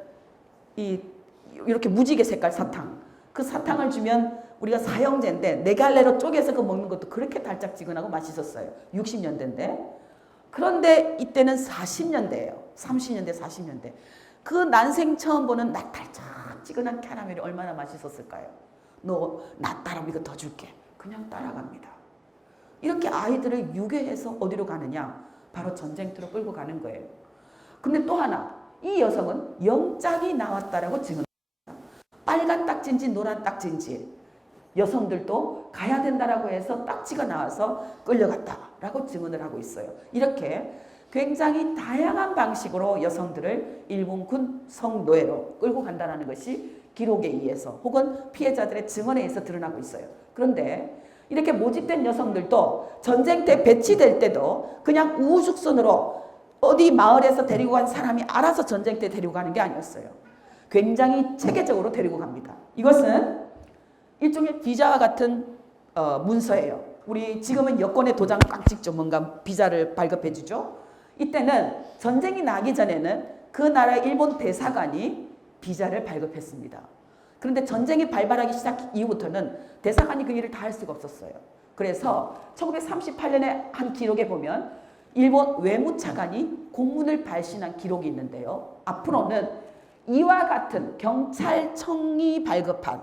이렇게 무지개 색깔 사탕. 그 사탕을 주면 우리가 사형제인데 네 갈래로 쪼개서 그 먹는 것도 그렇게 달짝지근하고 맛있었어요. 60년대인데. 그런데 이때는 40년대예요. 30년대, 40년대. 그 난생 처음 보는 달짝지근한 캐러멜이 얼마나 맛있었을까요? 너 나 따라오면 이거 더 줄게. 그냥 따라갑니다. 이렇게 아이들을 유괴해서 어디로 가느냐? 바로 전쟁터로 끌고 가는 거예요. 근데 또 하나, 이 여성은 영장이 나왔다라고 증언합니다. 빨간 딱지인지 노란 딱지인지 여성들도 가야 된다라고 해서 딱지가 나와서 끌려갔다라고 증언을 하고 있어요. 이렇게 굉장히 다양한 방식으로 여성들을 일본군 성노예로 끌고 간다는 것이 기록에 의해서 혹은 피해자들의 증언에 의해서 드러나고 있어요. 그런데 이렇게 모집된 여성들도 전쟁 때 배치될 때도 그냥 우후죽순으로 어디 마을에서 데리고 간 사람이 알아서 전쟁 때 데리고 가는 게 아니었어요. 굉장히 체계적으로 데리고 갑니다. 이것은 일종의 비자와 같은 문서예요. 우리 지금은 여권의 도장 꽉 찍죠. 뭔가 비자를 발급해 주죠. 이때는 전쟁이 나기 전에는 그 나라의 일본 대사관이 비자를 발급했습니다. 그런데 전쟁이 발발하기 시작 이후부터는 대사관이 그 일을 다 할 수가 없었어요. 그래서 1938년에 한 기록에 보면 일본 외무차관이 공문을 발신한 기록이 있는데요. 앞으로는 이와 같은 경찰청이 발급한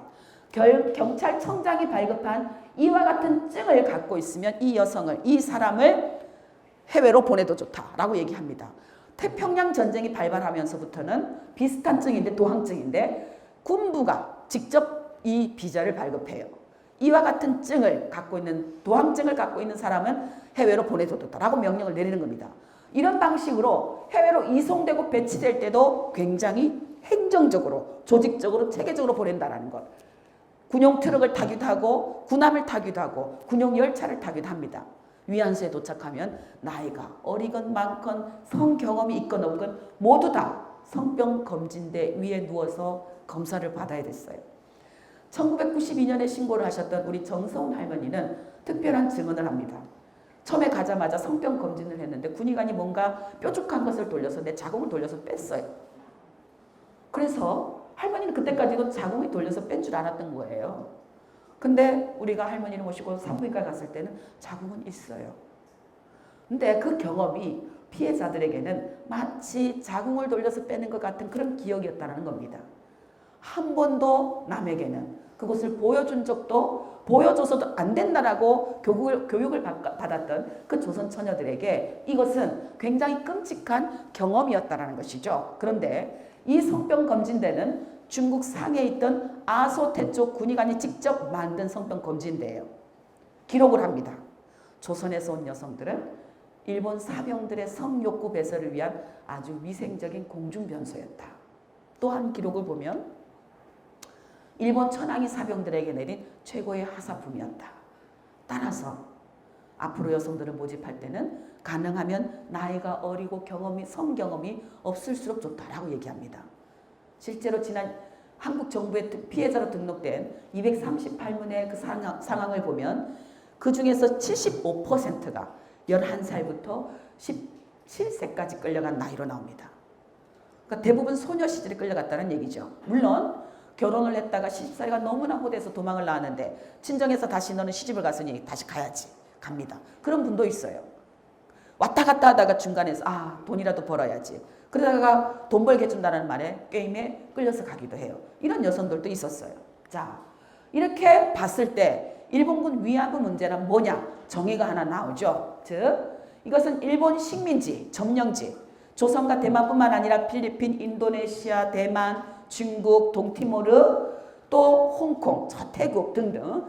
경찰청장이 발급한 이와 같은 증을 갖고 있으면 이 여성을, 이 사람을 해외로 보내도 좋다라고 얘기합니다. 태평양 전쟁이 발발하면서부터는 비슷한 증인데 도항증인데 군부가 직접 이 비자를 발급해요. 이와 같은 증을 갖고 있는 도항증을 갖고 있는 사람은 해외로 보내도 좋다라고 명령을 내리는 겁니다. 이런 방식으로 해외로 이송되고 배치될 때도 굉장히 행정적으로, 조직적으로, 체계적으로 보낸다는 것. 군용 트럭을 타기도 하고 군함을 타기도 하고 군용 열차를 타기도 합니다. 위안소에 도착하면 나이가 어리건 많건 성경험이 있건 없건 모두 다 성병 검진대 위에 누워서 검사를 받아야 됐어요. 1992년에 신고를 하셨던 우리 정서운 할머니는 특별한 증언을 합니다. 처음에 가자마자 성병 검진을 했는데 군의관이 뭔가 뾰족한 것을 돌려서 내 자궁을 돌려서 뺐어요. 그래서 할머니는 그때까지도 자궁이 돌려서 뺀 줄 알았던 거예요. 근데 우리가 할머니를 모시고 산부인과 갔을 때는 자궁은 있어요. 근데 그 경험이 피해자들에게는 마치 자궁을 돌려서 빼는 것 같은 그런 기억이었다는 겁니다. 한 번도 남에게는 그것을 보여준 적도 보여줘서도 안 된다라고 교육을 받았던 그 조선 처녀들에게 이것은 굉장히 끔찍한 경험이었다라는 것이죠. 그런데 이 성병 검진대는 중국 상해에 있던 아소태쪽 군의관이 직접 만든 성병 검진대예요. 기록을 합니다. 조선에서 온 여성들은 일본 사병들의 성욕구 배설을 위한 아주 위생적인 공중변소였다. 또한 기록을 보면 일본 천황이 사병들에게 내린 최고의 하사품이었다. 따라서 앞으로 여성들을 모집할 때는 가능하면 나이가 어리고 성경험이 없을수록 좋다라고 얘기합니다. 실제로 지난 한국 정부의 피해자로 등록된 238문의 그 상황을 보면 그 중에서 75%가 11살부터 17세까지 끌려간 나이로 나옵니다. 그러니까 대부분 소녀 시절에 끌려갔다는 얘기죠. 물론 결혼을 했다가 시집살이가 너무나 호돼서 도망을 나왔는데 친정에서 다시 너는 시집을 갔으니 다시 가야지. 갑니다. 그런 분도 있어요. 왔다 갔다 하다가 중간에서 돈이라도 벌어야지. 그러다가 돈 벌게 해준다는 말에 게임에 끌려서 가기도 해요. 이런 여성들도 있었어요. 자, 이렇게 봤을 때 일본군 위안부 문제란 뭐냐? 정의가 하나 나오죠. 즉, 이것은 일본 식민지, 점령지, 조선과 대만뿐만 아니라 필리핀, 인도네시아, 대만, 중국, 동티모르, 또 홍콩, 태국 등등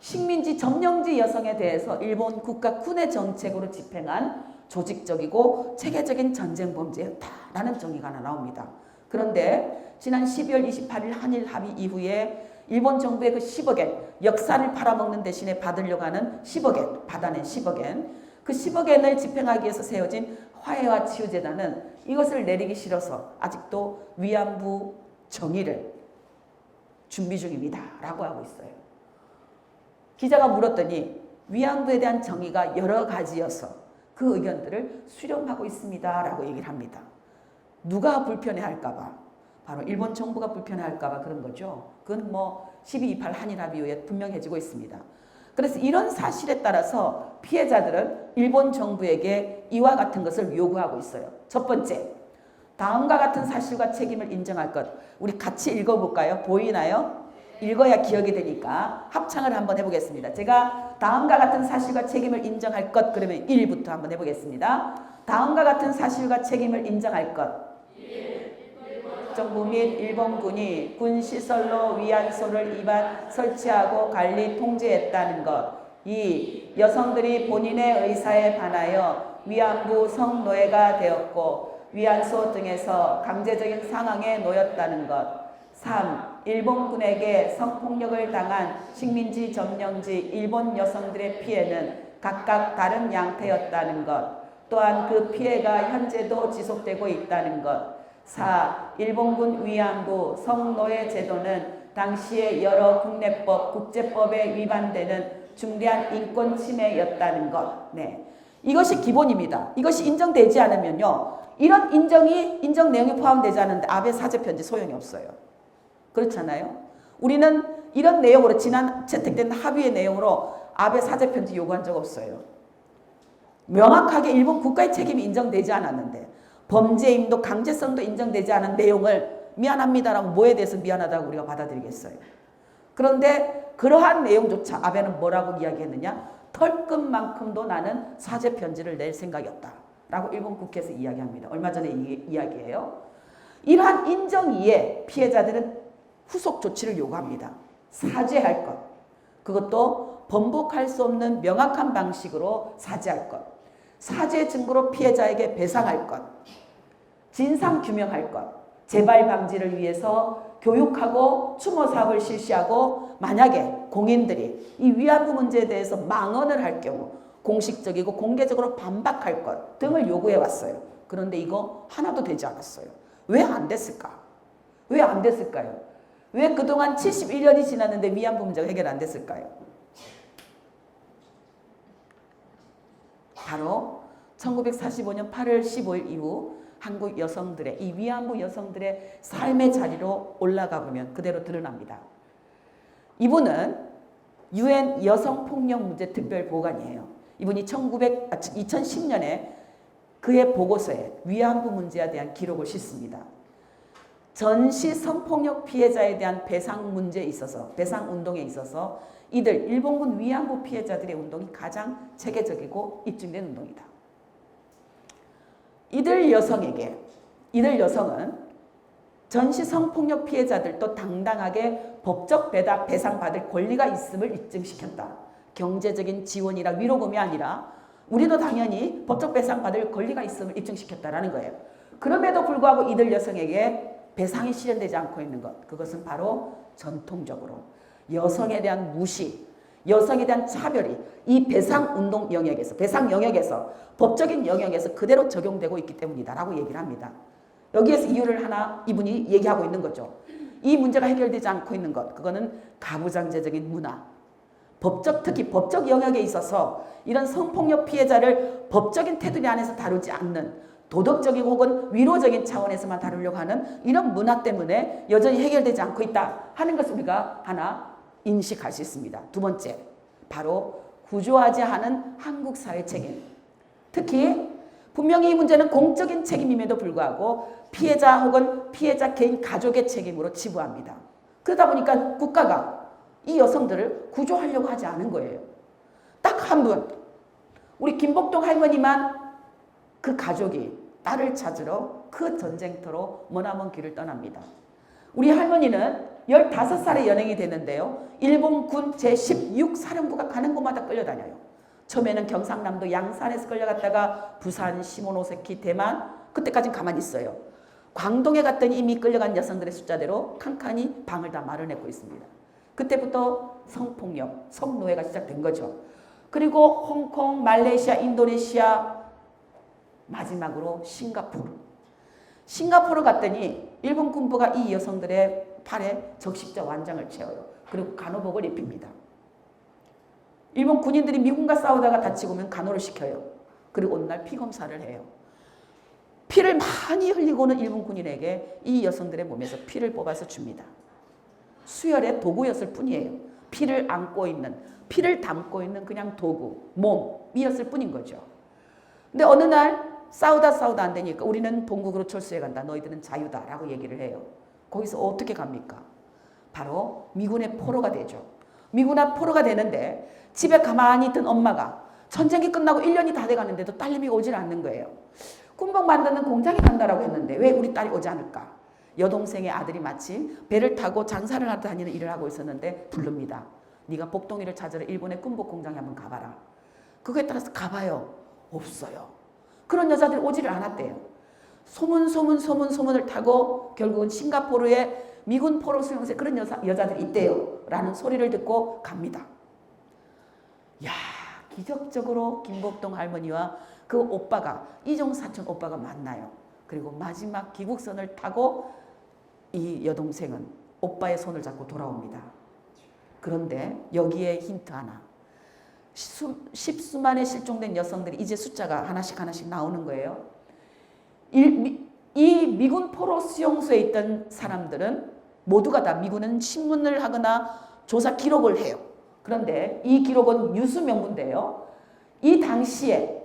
식민지 점령지 여성에 대해서 일본 국가 군의 정책으로 집행한 조직적이고 체계적인 전쟁 범죄였다라는 정의가 하나 나옵니다. 그런데 지난 12월 28일 한일 합의 이후에 일본 정부의 그 10억엔 역사를 팔아먹는 대신에 받으려고 하는 10억엔 받아낸 10억엔 그 10억엔을 집행하기 위해서 세워진 화해와 치유재단은 이것을 내리기 싫어서 아직도 위안부 정의를 준비 중입니다 라고 하고 있어요. 기자가 물었더니 위안부에 대한 정의가 여러 가지여서 그 의견들을 수렴하고 있습니다 라고 얘기를 합니다. 누가 불편해할까봐, 바로 일본 정부가 불편해할까봐 그런 거죠. 그건 뭐 12.28 한일합의 이후에 분명해지고 있습니다. 그래서 이런 사실에 따라서 피해자들은 일본 정부에게 이와 같은 것을 요구하고 있어요. 첫 번째, 다음과 같은 사실과 책임을 인정할 것. 우리 같이 읽어볼까요? 보이나요? 읽어야 기억이 되니까 합창을 한번 해보겠습니다. 제가 다음과 같은 사실과 책임을 인정할 것 그러면 1부터 한번 해보겠습니다. 다음과 같은 사실과 책임을 인정할 것. 정부 및 일본군이 군시설로 위안소를 설치하고 관리 통제했다는 것. 2. 여성들이 본인의 의사에 반하여 위안부 성노예가 되었고 위안소 등에서 강제적인 상황에 놓였다는 것. 3. 일본군에게 성폭력을 당한 식민지 점령지 일본 여성들의 피해는 각각 다른 양태였다는 것. 또한 그 피해가 현재도 지속되고 있다는 것. 4. 일본군 위안부 성노예 제도는 당시의 여러 국내법, 국제법에 위반되는 중대한 인권 침해였다는 것. 네. 이것이 기본입니다. 이것이 인정되지 않으면요. 이런 인정 내용이 포함되지 않은데 아베 사죄 편지 소용이 없어요. 그렇잖아요. 우리는 이런 내용으로 지난 채택된 합의의 내용으로 아베 사죄 편지 요구한 적 없어요. 명확하게 일본 국가의 책임이 인정되지 않았는데 범죄임도 강제성도 인정되지 않은 내용을 미안합니다라고 뭐에 대해서 미안하다고 우리가 받아들이겠어요. 그런데 그러한 내용조차 아베는 뭐라고 이야기했느냐? 털끝만큼도 나는 사죄 편지를 낼 생각이었다 라고 일본 국회에서 이야기합니다. 얼마 전에 이야기해요. 이러한 인정이에 피해자들은 후속 조치를 요구합니다. 사죄할 것. 그것도 번복할 수 없는 명확한 방식으로 사죄할 것. 사죄 증거로 피해자에게 배상할 것. 진상 규명할 것. 재발 방지를 위해서 교육하고 추모 사업을 실시하고 만약에 공인들이 이 위안부 문제에 대해서 망언을 할 경우 공식적이고 공개적으로 반박할 것 등을 요구해 왔어요. 그런데 이거 하나도 되지 않았어요. 왜 안 됐을까? 왜 안 됐을까요? 왜 그동안 71년이 지났는데 위안부 문제가 해결 안 됐을까요? 바로 1945년 8월 15일 이후 한국 여성들의 이 위안부 여성들의 삶의 자리로 올라가 보면 그대로 드러납니다. 이분은 UN 여성폭력문제 특별보관이에요. 이분이 2010년에 그의 보고서에 위안부 문제에 대한 기록을 싣습니다. 전시 성폭력 피해자에 대한 배상 문제에 있어서 배상 운동에 있어서 이들 일본군 위안부 피해자들의 운동이 가장 체계적이고 입증된 운동이다. 이들 여성은 전시 성폭력 피해자들도 당당하게 법적 배상받을 권리가 있음을 입증시켰다. 경제적인 지원이나 위로금이 아니라 우리도 당연히 법적 배상받을 권리가 있음을 입증시켰다라는 거예요. 그럼에도 불구하고 이들 여성에게 배상이 실현되지 않고 있는 것. 그것은 바로 전통적으로 여성에 대한 무시, 여성에 대한 차별이 이 배상 운동 영역에서, 배상 영역에서, 법적인 영역에서 그대로 적용되고 있기 때문이다라고 얘기를 합니다. 여기에서 이유를 하나 이분이 얘기하고 있는 거죠. 이 문제가 해결되지 않고 있는 것, 그거는 가부장제적인 문화, 특히 법적 영역에 있어서 이런 성폭력 피해자를 법적인 테두리 안에서 다루지 않는 도덕적인 혹은 위로적인 차원에서만 다루려고 하는 이런 문화 때문에 여전히 해결되지 않고 있다 하는 것을 우리가 하나 인식할 수 있습니다. 두 번째, 바로 구조하지 않은 한국 사회 책임. 특히 분명히 이 문제는 공적인 책임임에도 불구하고 피해자 혹은 피해자 개인 가족의 책임으로 치부합니다. 그러다 보니까 국가가 이 여성들을 구조하려고 하지 않은 거예요. 딱 한 분, 우리 김복동 할머니만 그 가족이 딸을 찾으러 그 전쟁터로 머나먼 길을 떠납니다. 우리 할머니는 15살에 연행이 되는데요. 일본군 제16사령부가 가는 곳마다 끌려다녀요. 처음에는 경상남도 양산에서 끌려갔다가 부산, 시모노세키, 대만, 그때까지는 가만히 있어요. 광동에 갔더니 이미 끌려간 여성들의 숫자대로 칸칸이 방을 다 마련했고 있습니다. 그때부터 성폭력, 성노예가 시작된 거죠. 그리고 홍콩, 말레이시아, 인도네시아, 마지막으로 싱가포르 갔더니 일본 군부가 이 여성들의 팔에 적십자 완장을 채워요. 그리고 간호복을 입힙니다. 일본 군인들이 미군과 싸우다가 다치고 오면 간호를 시켜요. 그리고 어느 날 피검사를 해요. 피를 많이 흘리고는 일본 군인에게 이 여성들의 몸에서 피를 뽑아서 줍니다. 수혈의 도구였을 뿐이에요. 피를 담고 있는 그냥 도구, 몸이었을 뿐인 거죠. 근데 어느 날 싸우다 안 되니까 우리는 본국으로 철수해 간다. 너희들은 자유다라고 얘기를 해요. 거기서 어떻게 갑니까? 바로 미군의 포로가 되죠. 미군의 포로가 되는데 집에 가만히 있던 엄마가 전쟁이 끝나고 1년이 다 돼가는데도 딸내미 오질 않는 거예요. 군복 만드는 공장에 간다라고 했는데 왜 우리 딸이 오지 않을까? 여동생의 아들이 마침 배를 타고 장사를 하러 다니는 일을 하고 있었는데 부릅니다. 네가 복동이를 찾으러 일본의 군복 공장에 한번 가봐라. 그거에 따라서 가봐요. 없어요. 그런 여자들이 오지를 않았대요. 소문을 타고 결국은 싱가포르에 미군 포로 수용소에 그런 여자들이 있대요. 라는 소리를 듣고 갑니다. 야, 기적적으로 김복동 할머니와 그 오빠가, 이종 사촌 오빠가 만나요. 그리고 마지막 귀국선을 타고 이 여동생은 오빠의 손을 잡고 돌아옵니다. 그런데 여기에 힌트 하나. 십수만의 실종된 여성들이 이제 숫자가 하나씩 나오는 거예요. 이 미군 포로 수용소에 있던 사람들은 모두가 다 미군은 신문을 하거나 조사 기록을 해요. 그런데 이 기록은 유수명부인데요. 이 당시에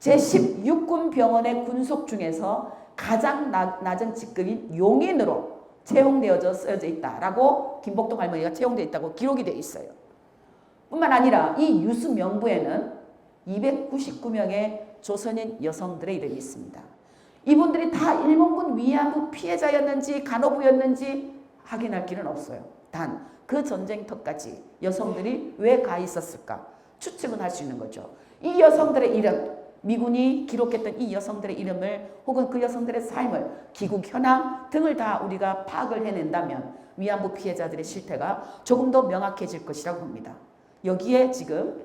제16군 병원의 군속 중에서 가장 낮은 직급인 용인으로 채용되어져 쓰여져 있다라고 김복동 할머니가 채용되어 있다고 기록이 되어 있어요. 뿐만 아니라 이 유수명부에는 299명의 조선인 여성들의 이름이 있습니다. 이분들이 다 일본군 위안부 피해자였는지 간호부였는지 확인할 길은 없어요. 단 그 전쟁터까지 여성들이 왜 가 있었을까 추측은 할 수 있는 거죠. 이 여성들의 이름, 미군이 기록했던 이 여성들의 이름을 혹은 그 여성들의 삶을, 귀국 현황 등을 다 우리가 파악을 해낸다면 위안부 피해자들의 실태가 조금 더 명확해질 것이라고 봅니다. 여기에 지금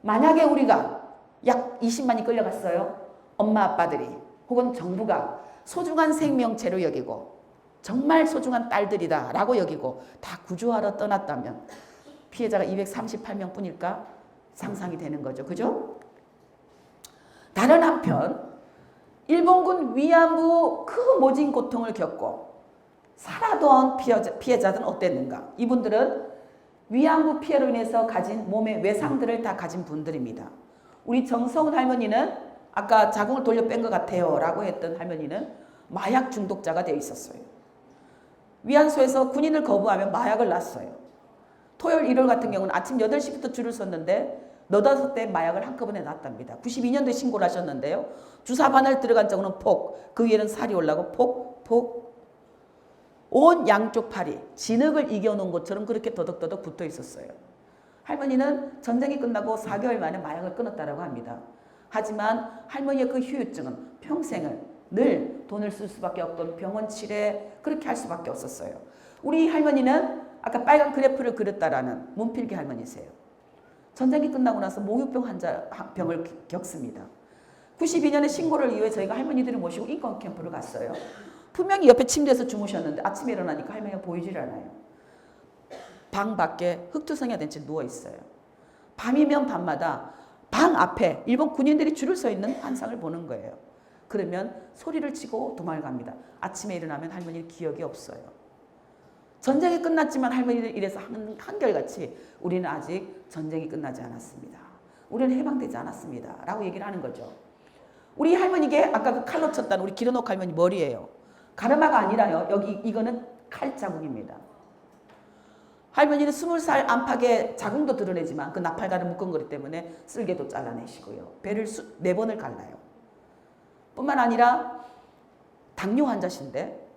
만약에 우리가 약 20만이 끌려갔어요. 엄마 아빠들이 혹은 정부가 소중한 생명체로 여기고 정말 소중한 딸들이다 라고 여기고 다 구조하러 떠났다면 피해자가 238명 뿐일까 상상이 되는 거죠. 그죠? 다른 한편 일본군 위안부 그 모진 고통을 겪고 살아도온 피해자들은 어땠는가? 이분들은 위안부 피해로 인해서 가진 몸의 외상들을 다 가진 분들입니다. 우리 정성훈 할머니는 아까 자궁을 돌려 뺀 것 같아요 라고 했던 할머니는 마약 중독자가 되어 있었어요. 위안소에서 군인을 거부하면 마약을 놨어요. 토요일 일요일 같은 경우는 아침 8시부터 줄을 섰는데 8대 마약을 한꺼번에 놨답니다. 92년도에 신고를 하셨는데요. 주사바늘 들어간 쪽은 폭, 그 위에는 살이 올라고 폭. 온 양쪽 팔이 진흙을 이겨놓은 것처럼 그렇게 더덕더덕 붙어 있었어요. 할머니는 전쟁이 끝나고 4개월 만에 마약을 끊었다고 합니다. 하지만 할머니의 그 후유증은 평생을 늘 돈을 쓸 수밖에 없던 병원 치레 그렇게 할 수밖에 없었어요. 우리 할머니는 아까 빨간 그래프를 그렸다라는 문필기 할머니세요. 전쟁이 끝나고 나서 목유병 병을 겪습니다. 92년에 신고를 이후에 저희가 할머니들을 모시고 인권 캠프를 갔어요. 분명히 옆에 침대에서 주무셨는데 아침에 일어나니까 할머니가 보이질 않아요. 방 밖에 흑투성이가 된 채 누워 있어요. 밤이면 밤마다 방 앞에 일본 군인들이 줄을 서 있는 환상을 보는 거예요. 그러면 소리를 치고 도망을 갑니다. 아침에 일어나면 할머니는 기억이 없어요. 전쟁이 끝났지만 할머니들 이래서 한결같이 우리는 아직 전쟁이 끝나지 않았습니다. 우리는 해방되지 않았습니다. 라고 얘기를 하는 거죠. 우리 할머니께 아까 그 칼로 쳤다는 우리 기르노 할머니 머리예요. 가르마가 아니라요. 여기 이거는 칼 자국입니다. 할머니는 20살 안팎의 자궁도 드러내지만 그 나팔가루 묶은거리 때문에 쓸개도 잘라내시고요. 배를 4번을 갈라요. 뿐만 아니라 당뇨 환자신데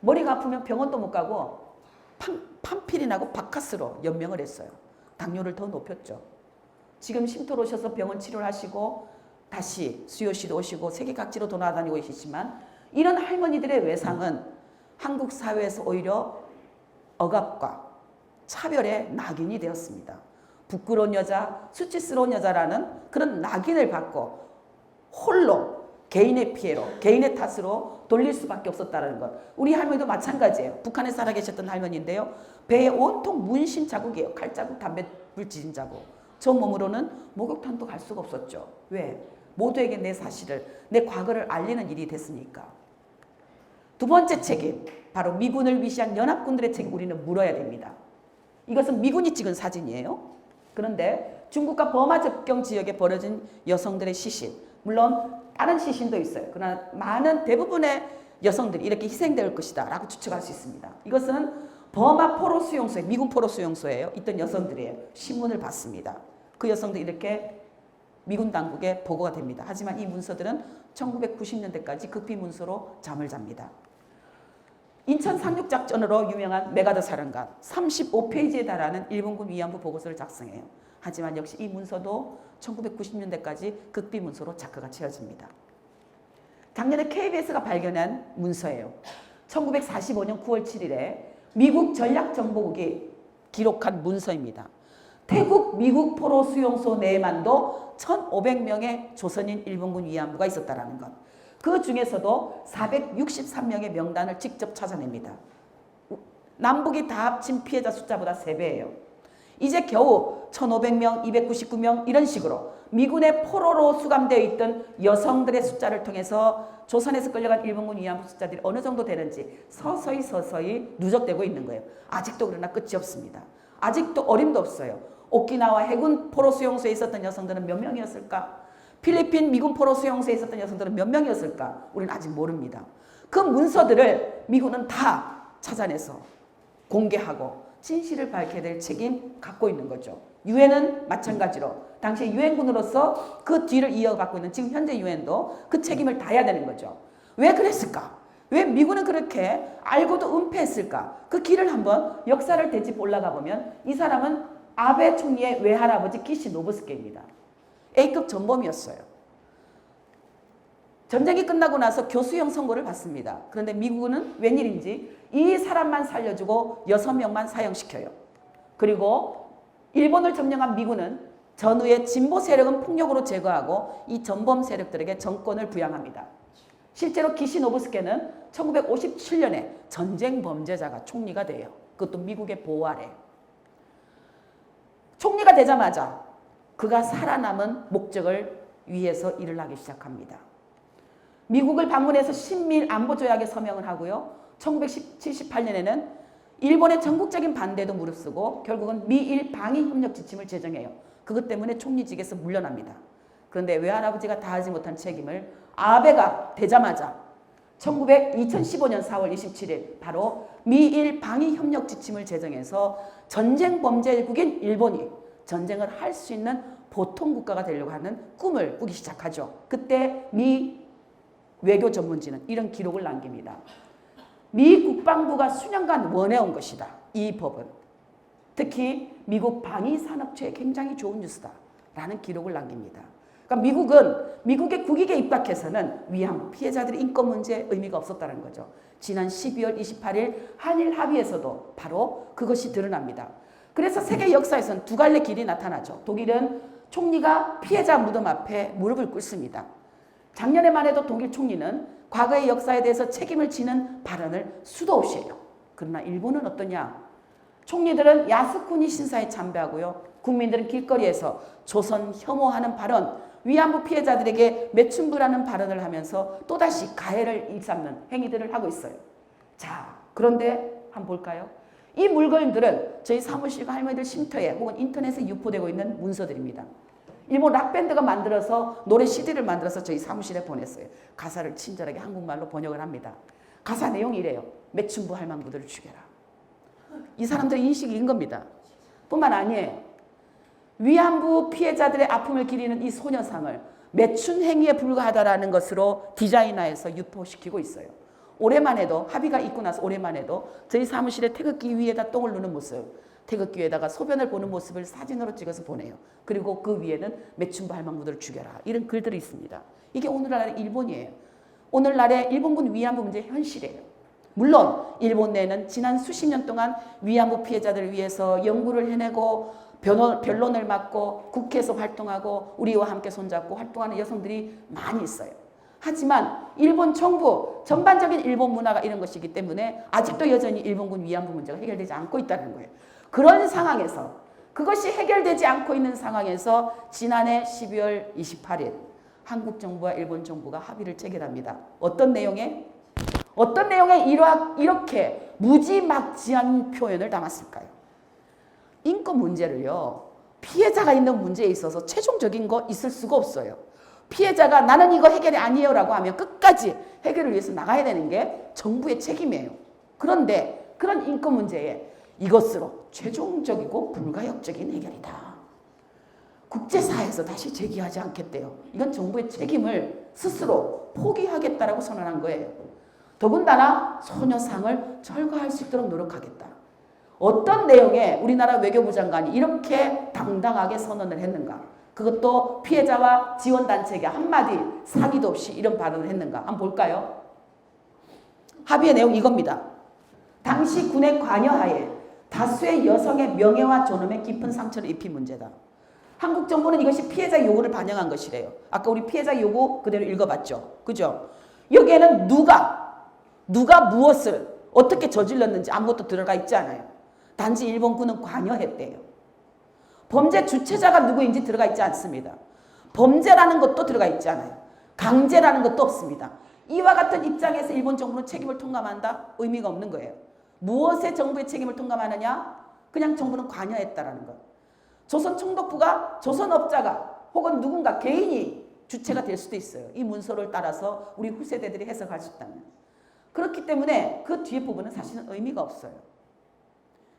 머리가 아프면 병원도 못 가고 판피린하고 바카스로 연명을 했어요. 당뇨를 더 높였죠. 지금 쉼터로 오셔서 병원 치료를 하시고 다시 수요시도 오시고 세계 각지로 돌아다니고 계시지만 이런 할머니들의 외상은 한국 사회에서 오히려 억압과 차별의 낙인이 되었습니다. 부끄러운 여자, 수치스러운 여자라는 그런 낙인을 받고 홀로 개인의 피해로, 개인의 탓으로 돌릴 수밖에 없었다는 것. 우리 할머니도 마찬가지예요. 북한에 살아계셨던 할머니인데요. 배에 온통 문신 자국이에요. 칼자국, 담배불 지진 자국. 저 몸으로는 목욕탕도 갈 수가 없었죠. 왜? 모두에게 내 사실을, 내 과거를 알리는 일이 됐으니까. 두 번째 책임, 바로 미군을 위시한 연합군들의 책임 우리는 물어야 됩니다. 이것은 미군이 찍은 사진이에요. 그런데 중국과 버마 접경 지역에 벌어진 여성들의 시신, 물론 다른 시신도 있어요. 그러나 많은 대부분의 여성들이 이렇게 희생될 것이다 라고 추측할 수 있습니다. 이것은 버마 포로 수용소에, 미군 포로 수용소에 있던 여성들이에요. 신문을 봤습니다. 그 여성들이 이렇게 미군 당국에 보고가 됩니다. 하지만 이 문서들은 1990년대까지 극비 문서로 잠을 잡니다. 인천 상륙작전으로 유명한 메가더 사령관 35페이지에 달하는 일본군 위안부 보고서를 작성해요. 하지만 역시 이 문서도 1990년대까지 극비 문서로 작가가 채워집니다. 작년에 KBS가 발견한 문서예요. 1945년 9월 7일에 미국 전략정보국이 기록한 문서입니다. 태국 미국 포로 수용소 내에만도 1,500명의 조선인 일본군 위안부가 있었다는 것. 그 중에서도 463명의 명단을 직접 찾아냅니다. 남북이 다 합친 피해자 숫자보다 3배예요. 이제 겨우 1,500명, 299명 이런 식으로 미군의 포로로 수감되어 있던 여성들의 숫자를 통해서 조선에서 끌려간 일본군 위안부 숫자들이 어느 정도 되는지 서서히 누적되고 있는 거예요. 아직도 그러나 끝이 없습니다. 아직도 어림도 없어요. 오키나와 해군 포로 수용소에 있었던 여성들은 몇 명이었을까? 필리핀 미군 포로 수용소에 있었던 여성들은 몇 명이었을까? 우리는 아직 모릅니다. 그 문서들을 미군은 다 찾아내서 공개하고 진실을 밝혀야 될 책임 갖고 있는 거죠. 유엔은 마찬가지로 당시 유엔군으로서 그 뒤를 이어받고 있는 지금 현재 유엔도 그 책임을 다해야 되는 거죠. 왜 그랬을까? 왜 미군은 그렇게 알고도 은폐했을까? 그 길을 한번 역사를 되짚어 올라가 보면 이 사람은 아베 총리의 외할아버지 기시 노부스케입니다. A급 전범이었어요. 전쟁이 끝나고 나서 교수형 선고를 받습니다. 그런데 미국은 웬일인지 이 사람만 살려주고 6명만 사형시켜요. 그리고 일본을 점령한 미군은 전후의 진보 세력은 폭력으로 제거하고 이 전범 세력들에게 정권을 부양합니다. 실제로 기시노부스케는 1957년에 전쟁 범죄자가 총리가 돼요. 그것도 미국의 보호 아래. 총리가 되자마자 그가 살아남은 목적을 위해서 일을 하기 시작합니다. 미국을 방문해서 신밀 안보조약에 서명을 하고요. 1978년에는 일본의 전국적인 반대도 무릅쓰고 결국은 미일 방위협력 지침을 제정해요. 그것 때문에 총리직에서 물러납니다. 그런데 외할아버지가 다하지 못한 책임을 아베가 되자마자 2015년 4월 27일 바로 미일 방위협력 지침을 제정해서 전쟁 범죄국인 일본이 전쟁을 할 수 있는 보통 국가가 되려고 하는 꿈을 꾸기 시작하죠. 그때 미 외교 전문지는 이런 기록을 남깁니다. 미 국방부가 수년간 원해온 것이다. 이 법은. 특히 미국 방위산업체에 굉장히 좋은 뉴스다. 라는 기록을 남깁니다. 그러니까 미국의 국익에 입각해서는 위안부 피해자들의 인권 문제에 의미가 없었다는 거죠. 지난 12월 28일 한일 합의에서도 바로 그것이 드러납니다. 그래서 세계 역사에서는 두 갈래 길이 나타나죠. 독일은 총리가 피해자 무덤 앞에 무릎을 꿇습니다. 작년에만 해도 독일 총리는 과거의 역사에 대해서 책임을 지는 발언을 수도 없이 해요. 그러나 일본은 어떠냐? 총리들은 야스쿠니 신사에 참배하고요. 국민들은 길거리에서 조선 혐오하는 발언, 위안부 피해자들에게 매춘부라는 발언을 하면서 또다시 가해를 일삼는 행위들을 하고 있어요. 자, 그런데 한번 볼까요? 이 물건들은 저희 사무실과 할머니들 쉼터에 혹은 인터넷에 유포되고 있는 문서들입니다. 일본 락밴드가 만들어서 노래 CD를 만들어서 저희 사무실에 보냈어요. 가사를 친절하게 한국말로 번역을 합니다. 가사 내용이 이래요. 매춘부 할망구들을 죽여라. 이 사람들의 인식이 이런 겁니다. 뿐만 아니에요. 위안부 피해자들의 아픔을 기리는 이 소녀상을 매춘 행위에 불과하다라는 것으로 디자인화해서 유포시키고 있어요. 올해만 해도 합의가 있고 나서 올해만 해도 저희 사무실에 태극기 위에다 똥을 누는 모습, 태극기 위에다가 소변을 보는 모습을 사진으로 찍어서 보내요. 그리고 그 위에는 매춘부 할망구들을 죽여라. 이런 글들이 있습니다. 이게 오늘날의 일본이에요. 오늘날의 일본군 위안부 문제의 현실이에요. 물론 일본 내에는 지난 수십 년 동안 위안부 피해자들을 위해서 연구를 해내고 변론을 맡고 국회에서 활동하고 우리와 함께 손잡고 활동하는 여성들이 많이 있어요. 하지만 일본 정부 전반적인 일본 문화가 이런 것이기 때문에 아직도 여전히 일본군 위안부 문제가 해결되지 않고 있다는 거예요. 그런 상황에서 그것이 해결되지 않고 있는 상황에서 지난해 12월 28일 한국 정부와 일본 정부가 합의를 체결합니다. 어떤 내용에 이렇게 무지막지한 표현을 담았을까요? 인권 문제를요. 피해자가 있는 문제에 있어서 최종적인 거 있을 수가 없어요. 피해자가 나는 이거 해결이 아니에요 라고 하면 끝까지 해결을 위해서 나가야 되는 게 정부의 책임이에요. 그런데 그런 인권 문제에 이것으로 최종적이고 불가역적인 해결이다. 국제사회에서 다시 제기하지 않겠대요. 이건 정부의 책임을 스스로 포기하겠다라고 선언한 거예요. 더군다나 소녀상을 철거할 수 있도록 노력하겠다. 어떤 내용에 우리나라 외교부 장관이 이렇게 당당하게 선언을 했는가? 그것도 피해자와 지원단체에게 한마디 사기도 없이 이런 발언을 했는가? 한번 볼까요? 합의의 내용 이겁니다. 당시 군의 관여하에 다수의 여성의 명예와 존엄에 깊은 상처를 입힌 문제다. 한국 정부는 이것이 피해자 요구를 반영한 것이래요. 아까 우리 피해자 요구 그대로 읽어봤죠. 그죠? 여기에는 누가 무엇을 어떻게 저질렀는지 아무것도 들어가 있지 않아요. 단지 일본군은 관여했대요. 범죄 주체자가 누구인지 들어가 있지 않습니다. 범죄라는 것도 들어가 있지 않아요. 강제라는 것도 없습니다. 이와 같은 입장에서 일본 정부는 책임을 통감한다? 의미가 없는 거예요. 무엇에 정부의 책임을 통감하느냐? 그냥 정부는 관여했다라는 것. 조선 총독부가 조선업자가 혹은 누군가 개인이 주체가 될 수도 있어요. 이 문서를 따라서 우리 후세대들이 해석할 수 있다면. 그렇기 때문에 그 뒤에 부분은 사실은 의미가 없어요.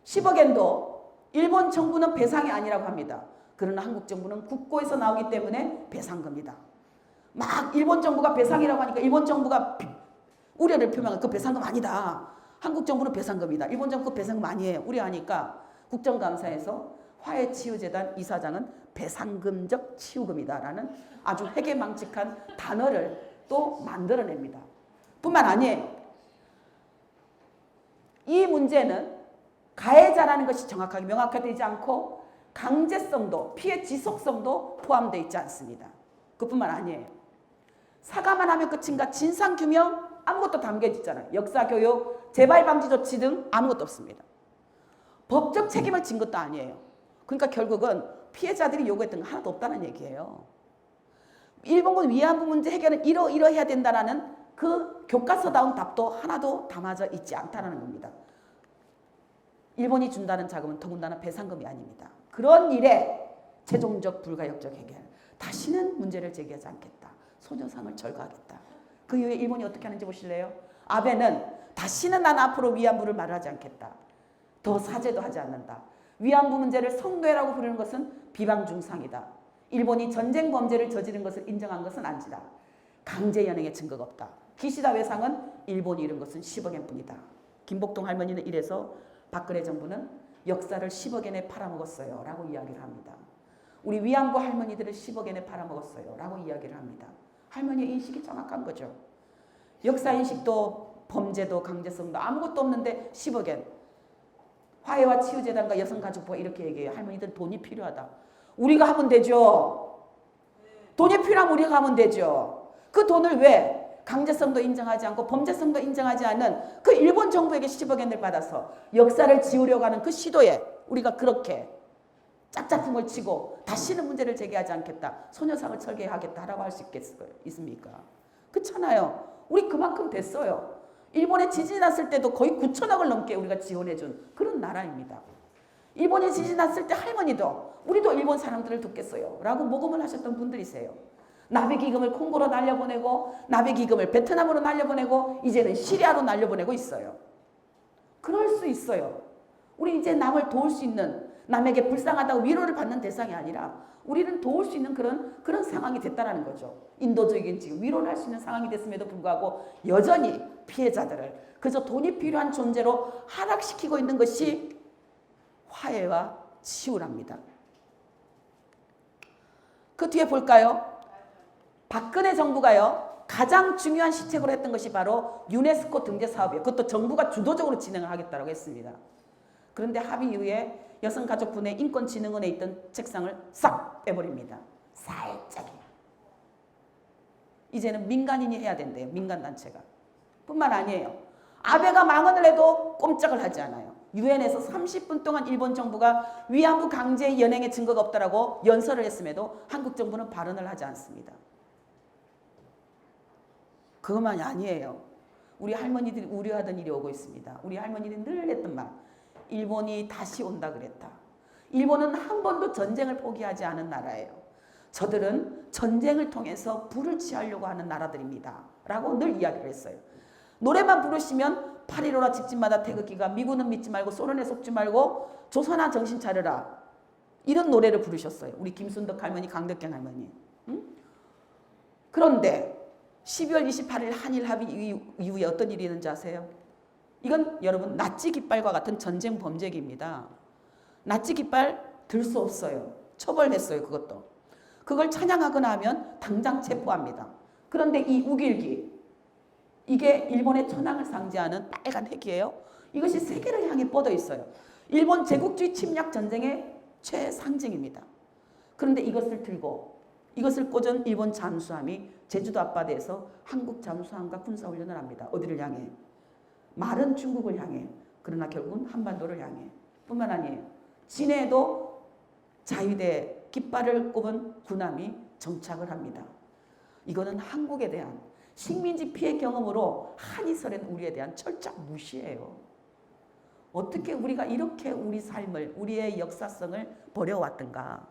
10억엔도 일본 정부는 배상이 아니라고 합니다. 그러나 한국 정부는 국고에서 나오기 때문에 배상금이다. 막 일본 정부가 배상이라고 하니까 일본 정부가 우려를 표명한 그 배상금 아니다. 한국 정부는 배상금이다. 일본 정부 그 배상금 아니에요. 우려하니까 국정감사에서 화해치유재단 이사장은 배상금적 치유금이다라는 아주 회개망측한 단어를 또 만들어냅니다. 뿐만 아니에요. 이 문제는 가해자라는 것이 정확하게 명확화되지 않고 강제성도 피해 지속성도 포함되어 있지 않습니다. 그뿐만 아니에요. 사과만 하면 끝인가? 진상규명 아무것도 담겨져 있잖아요. 역사교육, 재발방지 조치 등 아무것도 없습니다. 법적 책임을 진 것도 아니에요. 그러니까 결국은 피해자들이 요구했던 거 하나도 없다는 얘기예요. 일본군 위안부 문제 해결은 이러해야 된다는 그 교과서다운 답도 하나도 담아져 있지 않다는 겁니다. 일본이 준다는 자금은 더군다나 배상금이 아닙니다. 그런 일에 최종적 불가역적 해결. 다시는 문제를 제기하지 않겠다. 소녀상을 철거하겠다. 그 이후에 일본이 어떻게 하는지 보실래요? 아베는 다시는 난 앞으로 위안부를 말하지 않겠다. 더 사죄도 하지 않는다. 위안부 문제를 성노예라고 부르는 것은 비방중상이다. 일본이 전쟁 범죄를 저지른 것을 인정한 것은 아니다. 강제 연행의 증거가 없다. 기시다 외상은 일본이 이룬 것은 10억엔 뿐이다. 김복동 할머니는 이래서 박근혜 정부는 역사를 10억엔에 팔아먹었어요 라고 이야기를 합니다. 우리 위안부 할머니들을 10억엔에 팔아먹었어요 라고 이야기를 합니다. 할머니의 인식이 정확한 거죠. 역사인식도 범죄도 강제성도 아무것도 없는데 10억엔. 화해와 치유재단과 여성가족부가 이렇게 얘기해요. 할머니들 돈이 필요하다. 우리가 하면 되죠. 돈이 필요하면 우리가 하면 되죠. 그 돈을 왜 강제성도 인정하지 않고 범죄성도 인정하지 않는 그 일본 정부에게 10억엔을 받아서 역사를 지우려고 하는 그 시도에 우리가 그렇게 짝짝꿍을 치고 다시는 문제를 제기하지 않겠다. 소녀상을 철거하겠다라고 할 수 있습니까? 그렇잖아요. 우리 그만큼 됐어요. 일본에 지진이 났을 때도 거의 9천억을 넘게 우리가 지원해준 그런 나라입니다. 일본에 지진 났을 때 할머니도 우리도 일본 사람들을 돕겠어요 라고 모금을 하셨던 분들이세요. 나비기금을 콩고로 날려보내고 나비기금을 베트남으로 날려보내고 이제는 시리아로 날려보내고 있어요. 그럴 수 있어요. 우리 이제 남을 도울 수 있는 남에게 불쌍하다고 위로를 받는 대상이 아니라 우리는 도울 수 있는 그런 상황이 됐다는 거죠. 인도적인 지금 위로를 할 수 있는 상황이 됐음에도 불구하고 여전히 피해자들을 그저 돈이 필요한 존재로 하락시키고 있는 것이 화해와 치유랍니다. 그 뒤에 볼까요? 박근혜 정부가요, 가장 중요한 시책으로 했던 것이 바로 유네스코 등재 사업이에요. 그것도 정부가 주도적으로 진행을 하겠다고 했습니다. 그런데 합의 이후에 여성가족부의 인권진흥원에 있던 책상을 싹 빼버립니다. 살짝이요. 이제는 민간인이 해야 된대요. 민간단체가. 뿐만 아니에요. 아베가 망언을 해도 꼼짝을 하지 않아요. 유엔에서 30분 동안 일본 정부가 위안부 강제 연행의 증거가 없다라고 연설을 했음에도 한국 정부는 발언을 하지 않습니다. 그것만이 아니에요. 우리 할머니들이 우려하던 일이 오고 있습니다. 우리 할머니들이 늘 했던 말. 일본이 다시 온다 그랬다. 일본은 한 번도 전쟁을 포기하지 않은 나라예요. 저들은 전쟁을 통해서 부를 취하려고 하는 나라들입니다. 라고 늘 이야기를 했어요. 노래만 부르시면 8.15라 직진마다 태극기가 미군은 믿지 말고 소련에 속지 말고 조선아 정신 차려라. 이런 노래를 부르셨어요. 우리 김순덕 할머니, 강덕경 할머니. 응? 그런데 12월 28일 한일 합의 이후에 어떤 일이 있는지 아세요? 이건 여러분 나치 깃발과 같은 전쟁 범죄입니다. 나치 깃발 들 수 없어요. 처벌했어요. 그것도. 그걸 찬양하거나 하면 당장 체포합니다. 그런데 이 우길기, 이게 일본의 천황을 상징하는 빨간 핵이에요. 이것이 세계를 향해 뻗어 있어요. 일본 제국주의 침략 전쟁의 최상징입니다. 그런데 이것을 들고 이것을 꽂은 일본 잠수함이 제주도 앞바다에서 한국 잠수함과 군사훈련을 합니다. 어디를 향해? 말은 중국을 향해. 그러나 결국은 한반도를 향해. 뿐만 아니에요. 진해에도 자위대 깃발을 꼽은 군함이 정착을 합니다. 이거는 한국에 대한 식민지 피해 경험으로 한이 서린 우리에 대한 철저한 무시예요. 어떻게 우리가 이렇게 우리 삶을, 우리의 역사성을 버려왔던가.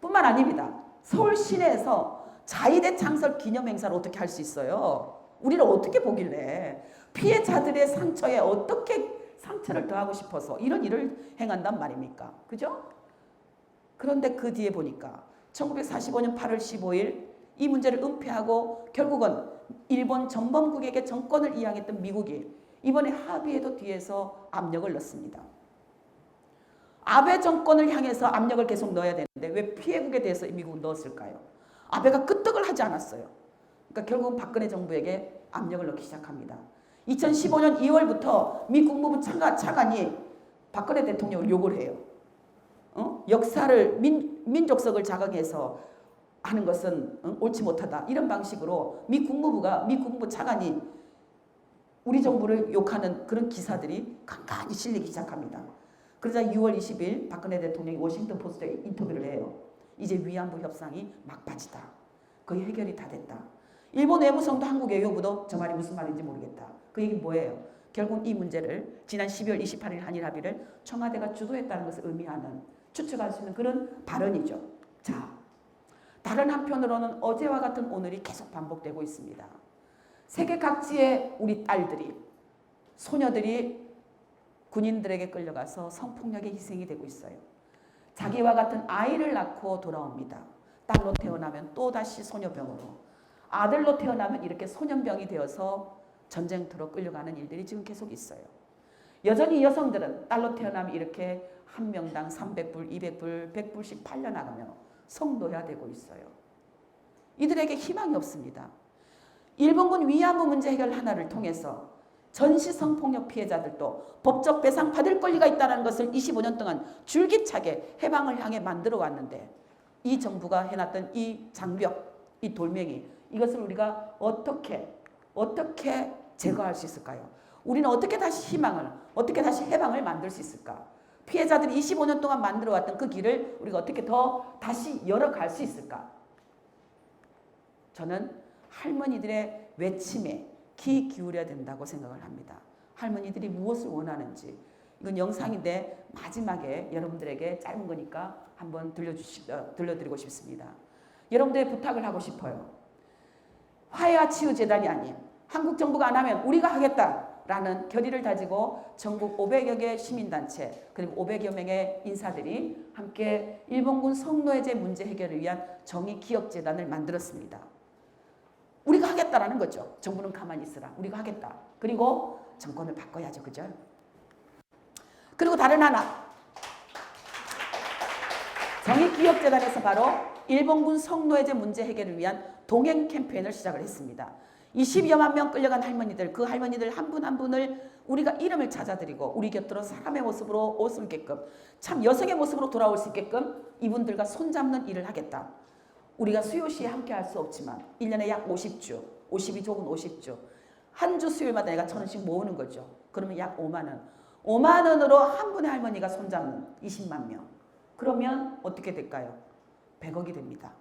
뿐만 아닙니다. 서울 시내에서 자위대 창설 기념행사를 어떻게 할 수 있어요? 우리를 어떻게 보길래 피해자들의 상처에 어떻게 상처를 더하고 싶어서 이런 일을 행한단 말입니까? 그죠? 그런데 그 뒤에 보니까 1945년 8월 15일 이 문제를 은폐하고 결국은 일본 전범국에게 정권을 이양했던 미국이 이번에 합의에도 뒤에서 압력을 넣습니다. 아베 정권을 향해서 압력을 계속 넣어야 되는데 왜 피해국에 대해서 미국은 넣었을까요? 아베가 끄떡을 하지 않았어요. 그러니까 결국은 박근혜 정부에게 압력을 넣기 시작합니다. 2015년 2월부터 미 국무부 차관이 박근혜 대통령을 욕을 해요. 역사를 민족성을 자극해서 하는 것은 옳지 못하다. 이런 방식으로 미 국무부 차관이 우리 정부를 욕하는 그런 기사들이 간간히 실리기 시작합니다. 그러자 6월 20일 박근혜 대통령이 워싱턴 포스트에 인터뷰를 해요. 이제 위안부 협상이 막바지다. 거의 해결이 다 됐다. 일본 외무성도 한국 외교부도 저 말이 무슨 말인지 모르겠다. 그 얘기는 뭐예요? 결국 이 문제를 지난 12월 28일 한일 합의를 청와대가 주도했다는 것을 의미하는, 추측할 수 있는 그런 발언이죠. 자, 다른 한편으로는 어제와 같은 오늘이 계속 반복되고 있습니다. 세계 각지의 우리 딸들이, 소녀들이 군인들에게 끌려가서 성폭력의 희생이 되고 있어요. 자기와 같은 아이를 낳고 돌아옵니다. 딸로 태어나면 또다시 소녀병으로, 아들로 태어나면 이렇게 소년병이 되어서 전쟁터로 끌려가는 일들이 지금 계속 있어요. 여전히 여성들은 딸로 태어나면 이렇게 한 명당 300불, 200불, 100불씩 팔려나가며 성노예되고 있어요. 이들에게 희망이 없습니다. 일본군 위안부 문제 해결 하나를 통해서 전시 성폭력 피해자들도 법적 배상 받을 권리가 있다는 것을 25년 동안 줄기차게 해방을 향해 만들어 왔는데 이 정부가 해놨던 이 장벽, 이 돌멩이, 이것을 우리가 어떻게 제거할 수 있을까요? 우리는 어떻게 다시 희망을, 어떻게 다시 해방을 만들 수 있을까? 피해자들이 25년 동안 만들어왔던 그 길을 우리가 어떻게 더 다시 열어갈 수 있을까? 저는 할머니들의 외침에 귀 기울여야 된다고 생각을 합니다. 할머니들이 무엇을 원하는지. 이건 영상인데 마지막에 여러분들에게 짧은 거니까 한번 들려드리고 싶습니다. 여러분들의 부탁을 하고 싶어요. 화해와 치유재단이 아닌 한국 정부가 안 하면 우리가 하겠다라는 결의를 다지고 전국 500여 개 시민단체 그리고 500여 명의 인사들이 함께 일본군 성노예제 문제 해결을 위한 정의기억재단을 만들었습니다. 우리가 하겠다라는 거죠. 정부는 가만히 있으라. 우리가 하겠다. 그리고 정권을 바꿔야죠. 그죠? 그리고 다른 하나. 정의기억재단에서 바로 일본군 성노예제 문제 해결을 위한 동행 캠페인을 시작을 했습니다. 22여만 명 끌려간 할머니들, 그 할머니들 한 분 한 분을 우리가 이름을 찾아드리고 우리 곁으로 사람의 모습으로 오게끔, 참 여성의 모습으로 돌아올 수 있게끔 이분들과 손잡는 일을 하겠다. 우리가 수요시에 함께 할 수 없지만 1년에 약 50주, 52주 혹은 50주 한 주 수요일마다 내가 1,000원씩 모으는 거죠. 그러면 약 5만 원. 5만 원으로 한 분의 할머니가 손잡는 20만 명. 그러면 어떻게 될까요? 100억이 됩니다.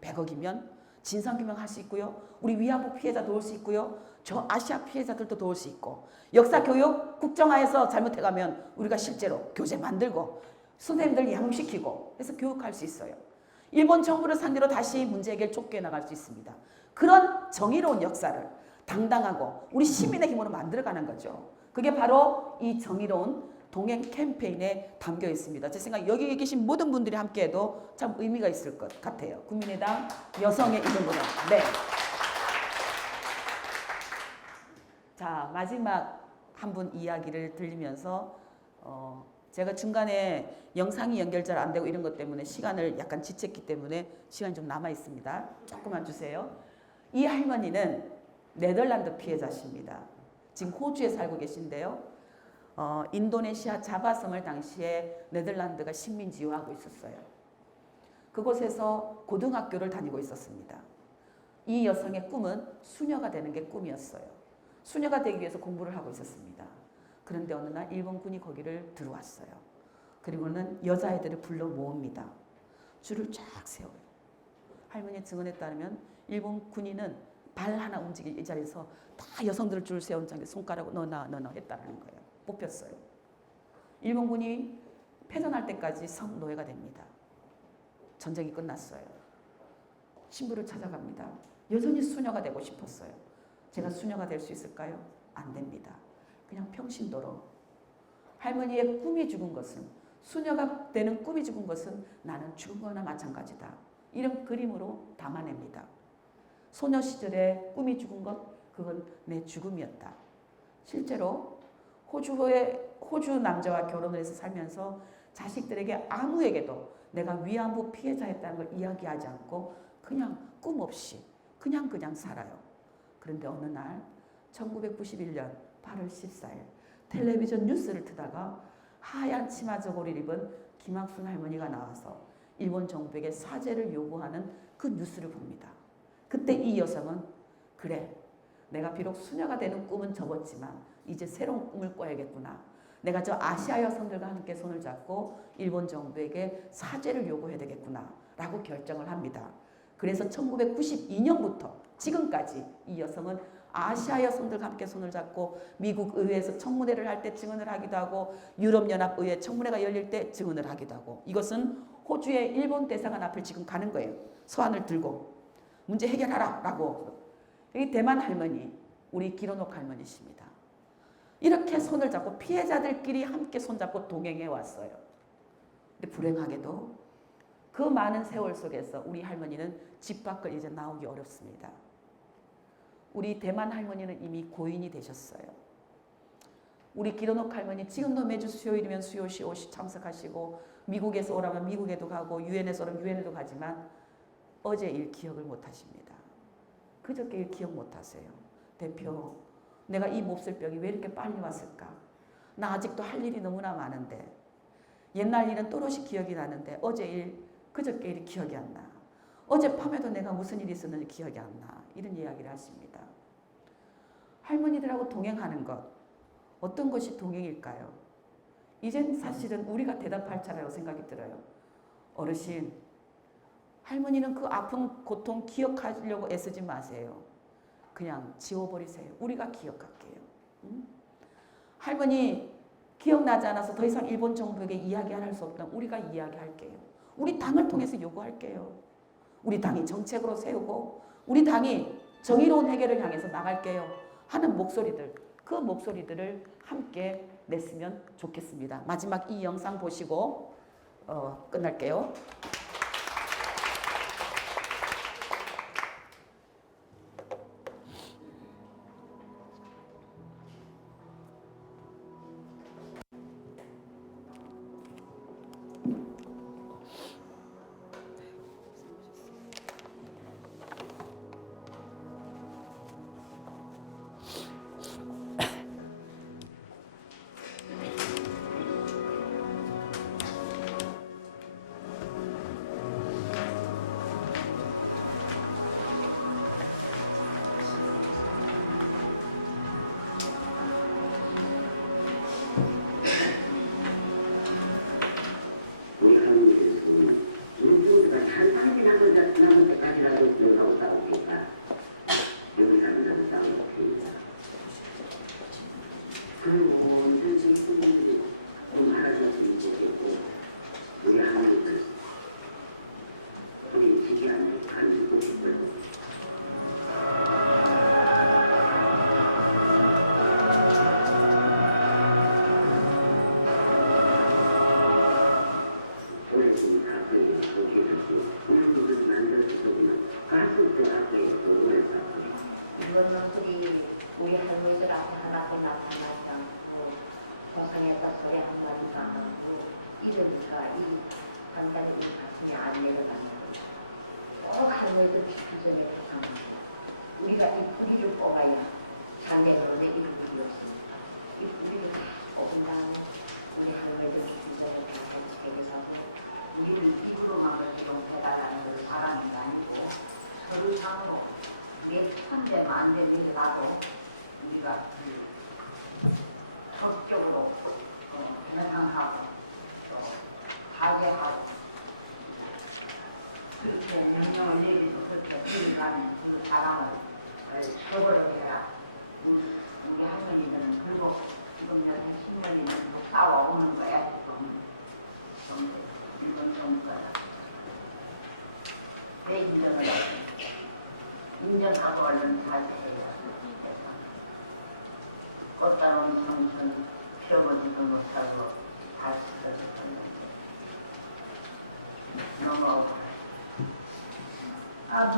100억이면 진상규명 할 수 있고요. 우리 위안부 피해자 도울 수 있고요. 저 아시아 피해자들도 도울 수 있고, 역사교육 국정화에서 잘못해가면 우리가 실제로 교재 만들고 선생님들 양육시키고 해서 교육할 수 있어요. 일본 정부를 상대로 다시 문제 해결 촉구해 나갈 수 있습니다. 그런 정의로운 역사를 당당하고 우리 시민의 힘으로 만들어가는 거죠. 그게 바로 이 정의로운 동행 캠페인에 담겨 있습니다. 제 생각에 여기 계신 모든 분들이 함께해도 참 의미가 있을 것 같아요. 국민의당 여성의 이름으로. 네. 자, 마지막 한 분 이야기를 들리면서 제가 중간에 영상이 연결 잘 안 되고 이런 것 때문에 시간을 약간 지쳤기 때문에 시간이 좀 남아 있습니다. 조금만 주세요. 이 할머니는 네덜란드 피해자십니다. 지금 호주에 살고 계신데요. 인도네시아 자바섬을 당시에 네덜란드가 식민지화하고 있었어요. 그곳에서 고등학교를 다니고 있었습니다. 이 여성의 꿈은 수녀가 되는 게 꿈이었어요. 수녀가 되기 위해서 공부를 하고 있었습니다. 그런데 어느 날 일본군이 거기를 들어왔어요. 그리고는 여자애들을 불러 모읍니다. 줄을 쫙 세워요. 할머니의 증언에 따르면 일본 군인은 발 하나 움직일 이 자리에서 다 여성들을 줄 세운 장에 손가락으로 너나 했다는 거예요. 뽑혔어요. 일본군이 패전할 때까지 성노예가 됩니다. 전쟁이 끝났어요. 신부를 찾아갑니다. 여전히 수녀가 되고 싶었어요. 제가 수녀가 될 수 있을까요? 안 됩니다. 그냥 평신도로. 할머니의 꿈이 죽은 것은, 수녀가 되는 꿈이 죽은 것은 나는 죽은 거나 마찬가지다. 이런 그림으로 담아냅니다. 소녀 시절에 꿈이 죽은 것, 그건 내 죽음이었다. 실제로 호주 남자와 결혼을 해서 살면서 자식들에게 아무에게도 내가 위안부 피해자였다는 걸 이야기하지 않고 그냥 꿈 없이 그냥 살아요. 그런데 어느 날 1991년 8월 14일 텔레비전 뉴스를 트다가 하얀 치마 저고리를 입은 김학순 할머니가 나와서 일본 정부에게 사죄를 요구하는 그 뉴스를 봅니다. 그때 이 여성은 그래, 내가 비록 수녀가 되는 꿈은 접었지만 이제 새로운 꿈을 꿔야겠구나. 내가 저 아시아 여성들과 함께 손을 잡고 일본 정부에게 사죄를 요구해야 되겠구나 라고 결정을 합니다. 그래서 1992년부터 지금까지 이 여성은 아시아 여성들과 함께 손을 잡고 미국 의회에서 청문회를 할 때 증언을 하기도 하고 유럽연합의회 청문회가 열릴 때 증언을 하기도 하고, 이것은 호주의 일본 대사관 앞을 지금 가는 거예요. 서한을 들고 문제 해결하라 라고. 여기 대만 할머니, 우리 기로녹 할머니십니다. 이렇게 손을 잡고 피해자들끼리 함께 손잡고 동행해 왔어요. 근데 불행하게도 그 많은 세월 속에서 우리 할머니는 집 밖을 이제 나오기 어렵습니다. 우리 대만 할머니는 이미 고인이 되셨어요. 우리 기로녹 할머니 지금도 매주 수요일이면 수요시 오시 참석하시고, 미국에서 오라면 미국에도 가고, 유엔에서 오라면 유엔에도 가지만 어제 일 기억을 못 하십니다. 그저께 일 기억 못 하세요. 대표, 내가 이 몹쓸 병이 왜 이렇게 빨리 왔을까? 나 아직도 할 일이 너무나 많은데, 옛날 일은 또렷이 기억이 나는데 어제 일, 그저께 일이 기억이 안 나. 어젯밤에도 내가 무슨 일이 있었는지 기억이 안 나. 이런 이야기를 하십니다. 할머니들하고 동행하는 것, 어떤 것이 동행일까요? 이젠 사실은 우리가 대답할 차례라고 생각이 들어요. 어르신, 할머니는 그 아픈 고통 기억하려고 애쓰지 마세요. 그냥 지워버리세요. 우리가 기억할게요. 응? 할머니 기억나지 않아서 더 이상 일본 정부에게 이야기할 수 없다면 우리가 이야기할게요. 우리 당을 통해서 요구할게요. 우리 당이 정책으로 세우고 우리 당이 정의로운 해결을 향해서 나갈게요 하는 목소리들, 그 목소리들을 함께 냈으면 좋겠습니다. 마지막 이 영상 보시고 끝날게요.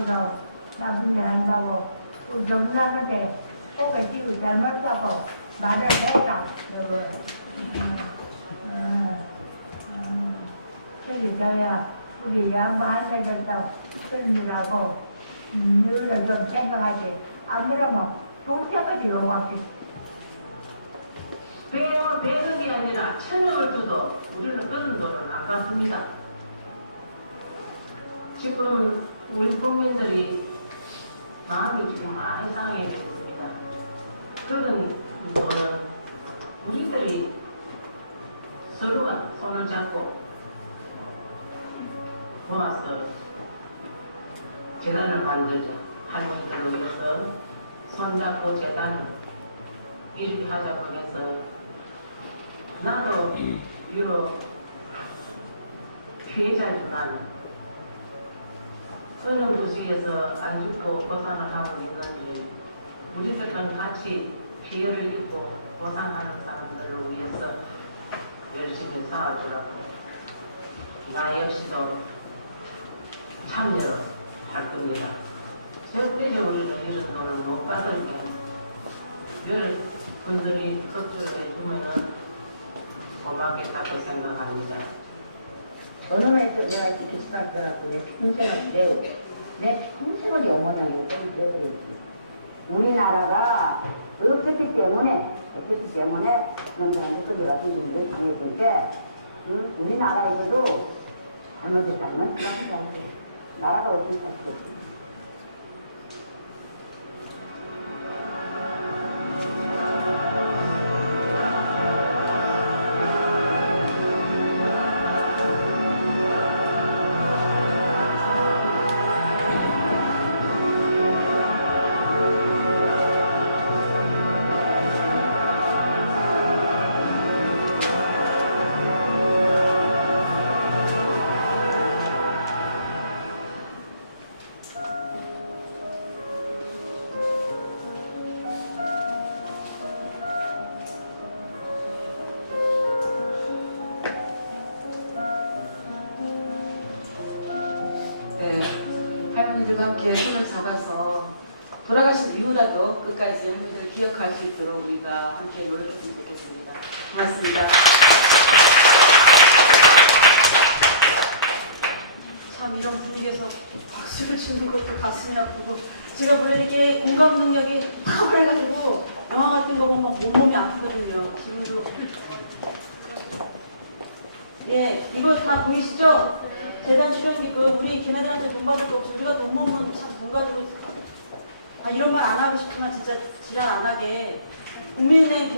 하고 나중에 한다고 우리 정상한테 꼭 지금 잘못하고 말을 해라. 그러니까 우리 양반한테도 끌리라고 늘 좀 생각하지. 안 그러면 동생까지 욕하지. 배는 게 아니라 천억을 줘도 우리는 그런 돈은 안 받습니다. 지금 우리 국민들이 마음이 지금 많이 상해져 있습니다. 그런 돈은 우리들이 서로가 손을 잡고 모아서 재단을 만들자. 할머니들을 위해서 손잡고 재단을 이렇게 하자고 해서 나도 요 피해자니까 선영도시에서 안 죽고 보상을 하고 있는데 우리들은 같이 피해를 입고 보상하는 사람들을 위해서 열심히 싸워주라고 나 역시도 참여할 겁니다. 절대적으로 이런 돈을 못 받으니까 여러분들이 걱정을 해주면은 고맙겠다고 생각합니다. 어느 날에서 내가 이렇게 기침할 거라고 내 평생을 내 평생을 영원하고 그래서 우리나라가 없었기 때문에 영상에 끌려가 있는데 그게 우리나라에서도 잘못했다는 생각합니다. 나라가 없으니까. 할머니들과 함께 손을 잡아서 돌아가신 이후라도 끝까지 할머니들 기억할 수 있도록 우리가 함께 노력했으면 좋겠습니다. 고맙습니다. 참 이런 분위기에서 박수를 치는 것도 가슴이 아프고 제가 원래 이렇게 공감 능력이 탁월해가지고 영화 같은 거 보면 온몸이 아프거든요. 기분도. 예, 이거 다 보이시죠? 재단 출연기금 우리 걔네들한테 돈 받을 거 없이 우리가 돈 모으면 참 돈 가지고 이런 말 안 하고 싶지만 진짜 지랄 안 하게 국민은행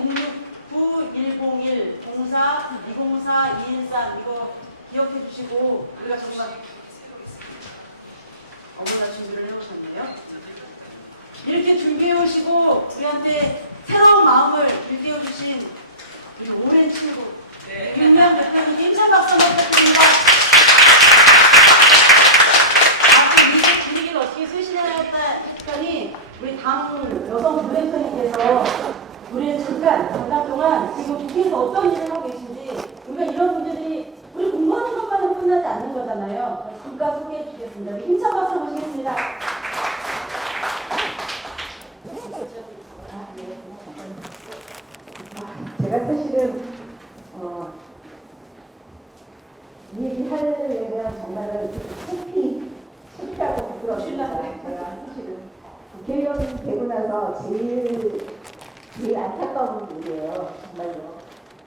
069-101 04 204 213 이거 기억해 주시고 우리가 정말 어머나 준비를 해오셨네요. 이렇게 준비해 오시고 우리한테 새로운 마음을 일깨워 주신 우리 오랜 친구 김명 대표님 힘찬 박수 한번 부탁드립니다. 이 분위기를 어떻게 쓰시냐고 했더니 우리 당 여성 부대표님께서 우리는 잠깐 동안 지금 국회에서 어떤 일을 하고 계신지 우리가 이런 문제들이 우리 공부하는 것만은 끝나지 않는 거잖아요. 잠깐 소개해 주겠습니다. 우리 힘찬 박수 모시겠습니다. 제가 사실은 이 얘기 하려면 정말은 창피하고 부끄럽습니다. 제가 사실은 국회의원 되고 나서 제일 안타까운 일이에요. 정말로.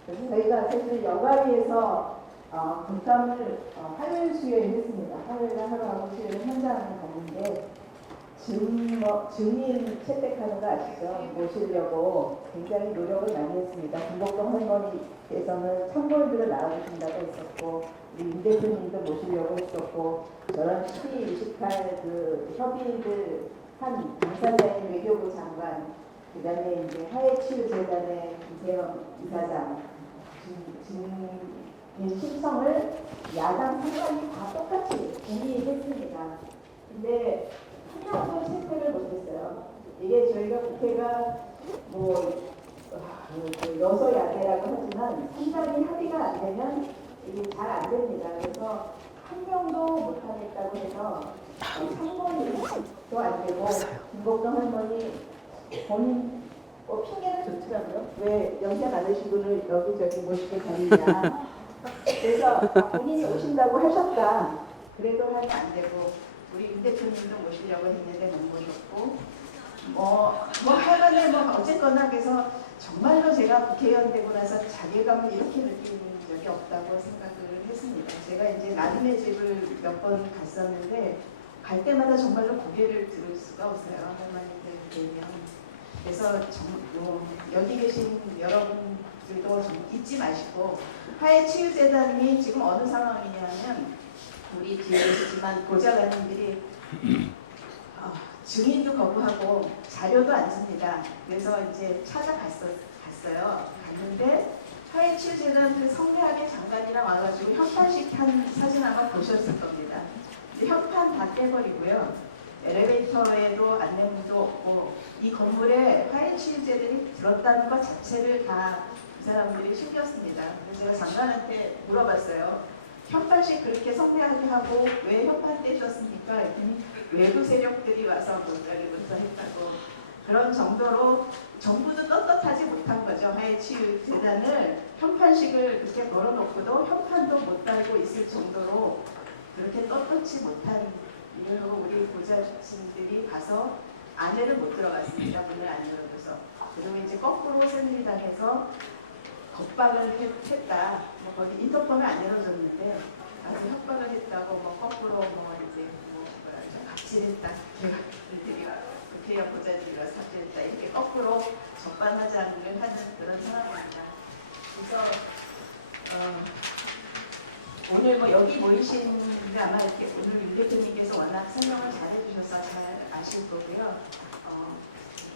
그래서 저희가 사실 여가위에서 국감을 화요일 수요일 했습니다. 화요일에 하루하고 수요일 현장을 갔는데 증인 채택하는 거 아시죠? 모시려고 굉장히 노력을 많이 했습니다. 김복동 할머니께서는 참고인들을 나와주신다고 했었고 우리 임 대표님도 모시려고 했었고 저런 1228 그 협의인들 한 당사자인 외교부 장관 그다음에 이제 화해치유재단의 김세영 이사장 증인 신청을 야당 상당히 다 똑같이 동의했습니다. 근데 한 명도 채택을 못했어요. 이게 저희가 국회가 뭐 여소야대라고 하지만 상당히 합의가 안 되면 이게 잘 안 됩니다. 그래서 한 명도 못하겠다고 해서 3번도 안 되고 김복동 할머니 본인 핑계를 줬더라고요. 왜 연세 많으신 분을 여기저기 모시고 다니냐. 그래서 본인이 오신다고 하셨다. 그래도 하면 안 되고 우리 윤 대표님도 모시려고 했는데 못 모셨고 뭐 하여간에 뭐 어쨌거나 그래서 정말로 제가 국회의원 되고 나서 자괴감을 이렇게 느낀 적이 없다고 생각을 했습니다. 제가 이제 나름의 집을 몇 번 갔었는데 갈 때마다 정말로 고개를 들을 수가 없어요. 할머니들 뵈면. 그래서 여기 계신 여러분들도 좀 잊지 마시고 화해치유재단이 지금 어느 상황이냐면 우리 뒤에 계시지만 보좌관님들이 증인도 거부하고 자료도 안 줍니다. 그래서 이제 갔어요. 갔는데 화해치유재단 그 성대하게 장관이랑 와가지고 협판식 한 사진 아마 보셨을 겁니다. 근데 협판 다 깨버리고요. 엘리베이터에도 안내문도 없고 이 건물에 화해치유제들이 들었다는 것 자체를 다 그 사람들이 숨겼습니다. 그래서 제가 장관한테 물어봤어요. 협판식 그렇게 성대하게 하고 왜 협판 떼셨습니까? 했더니 외부 세력들이 와서 못하기부터 했다고. 그런 정도로 정부도 떳떳하지 못한 거죠. 화해치유재단을 협판식을 그렇게 걸어놓고도 협판도 못 달고 있을 정도로 그렇게 떳떳지 못한 이유로 우리 보좌진들이 가서 안에를 못 들어갔습니다. 문을 안 열어줘서. 그리고 이제 거꾸로 새누리당에서 겁박을 했다. 뭐 거기 인터폰을 안 열어줬는데 아주 협박을 했다고 뭐 거꾸로 뭐 이제 뭐 갑질했다. 국회의원 보좌진이라 삽질했다. 이렇게 거꾸로 적반하장을 하는 그런 상황입니다. 그래서 오늘 뭐 여기 모이신데 아마 이렇게 오늘 윤 대표님께서 워낙 설명을 잘해주셔서 잘 아실 거고요.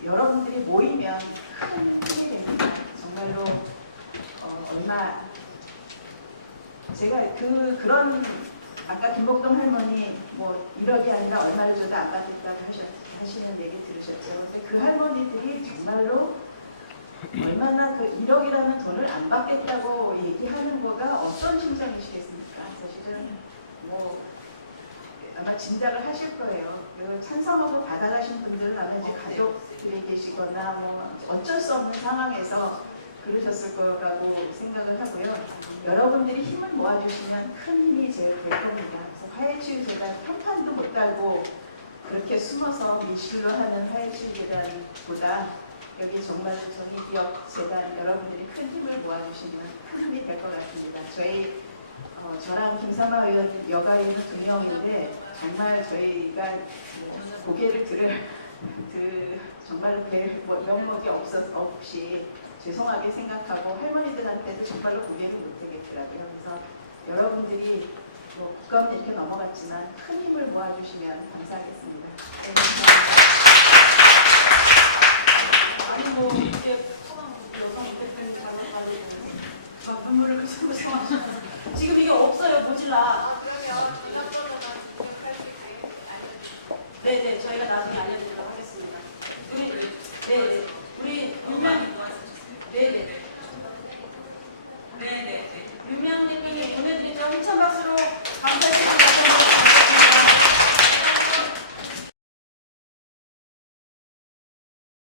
여러분들이 모이면 큰 힘이 됩니다. 정말로 얼마 제가 그런 아까 김복동 할머니 뭐 1억이 아니라 얼마를 줘도 안 받겠다고 하시는 얘기 들으셨죠. 근데 그 할머니들이 정말로 얼마나 그 1억이라는 돈을 안 받겠다고 얘기하는 거가 어떤 심정이시겠습니까? 사실은 뭐 아마 짐작을 하실 거예요. 그리고 찬성하고 받아가신 분들은 아마 이제 가족들이 계시거나 뭐 어쩔 수 없는 상황에서 그러셨을 거라고 생각을 하고요. 여러분들이 힘을 모아주시면 큰 힘이 될 겁니다. 그래서 화해치유재단 협판도 못 달고 그렇게 숨어서 밀실로 하는 화해치유재단보다 여기 정말 정의기억재단 여러분들이 큰 힘을 모아주시면 큰 힘이 될 것 같습니다. 저랑 김삼아 의원 여가위는 2명인데 정말 저희가 고개를 정말로 명목이 없이 죄송하게 생각하고 할머니들한테도 정말로 고개를 못 들겠더라고요. 그래서 여러분들이 뭐 국감은 이렇게 넘어갔지만 큰 힘을 모아주시면 감사하겠습니다. 네, 감사합니다. 아니 뭐 이게 소감 여성 대표님 눈물을 그치고 지금 이게 없어요. 모질라.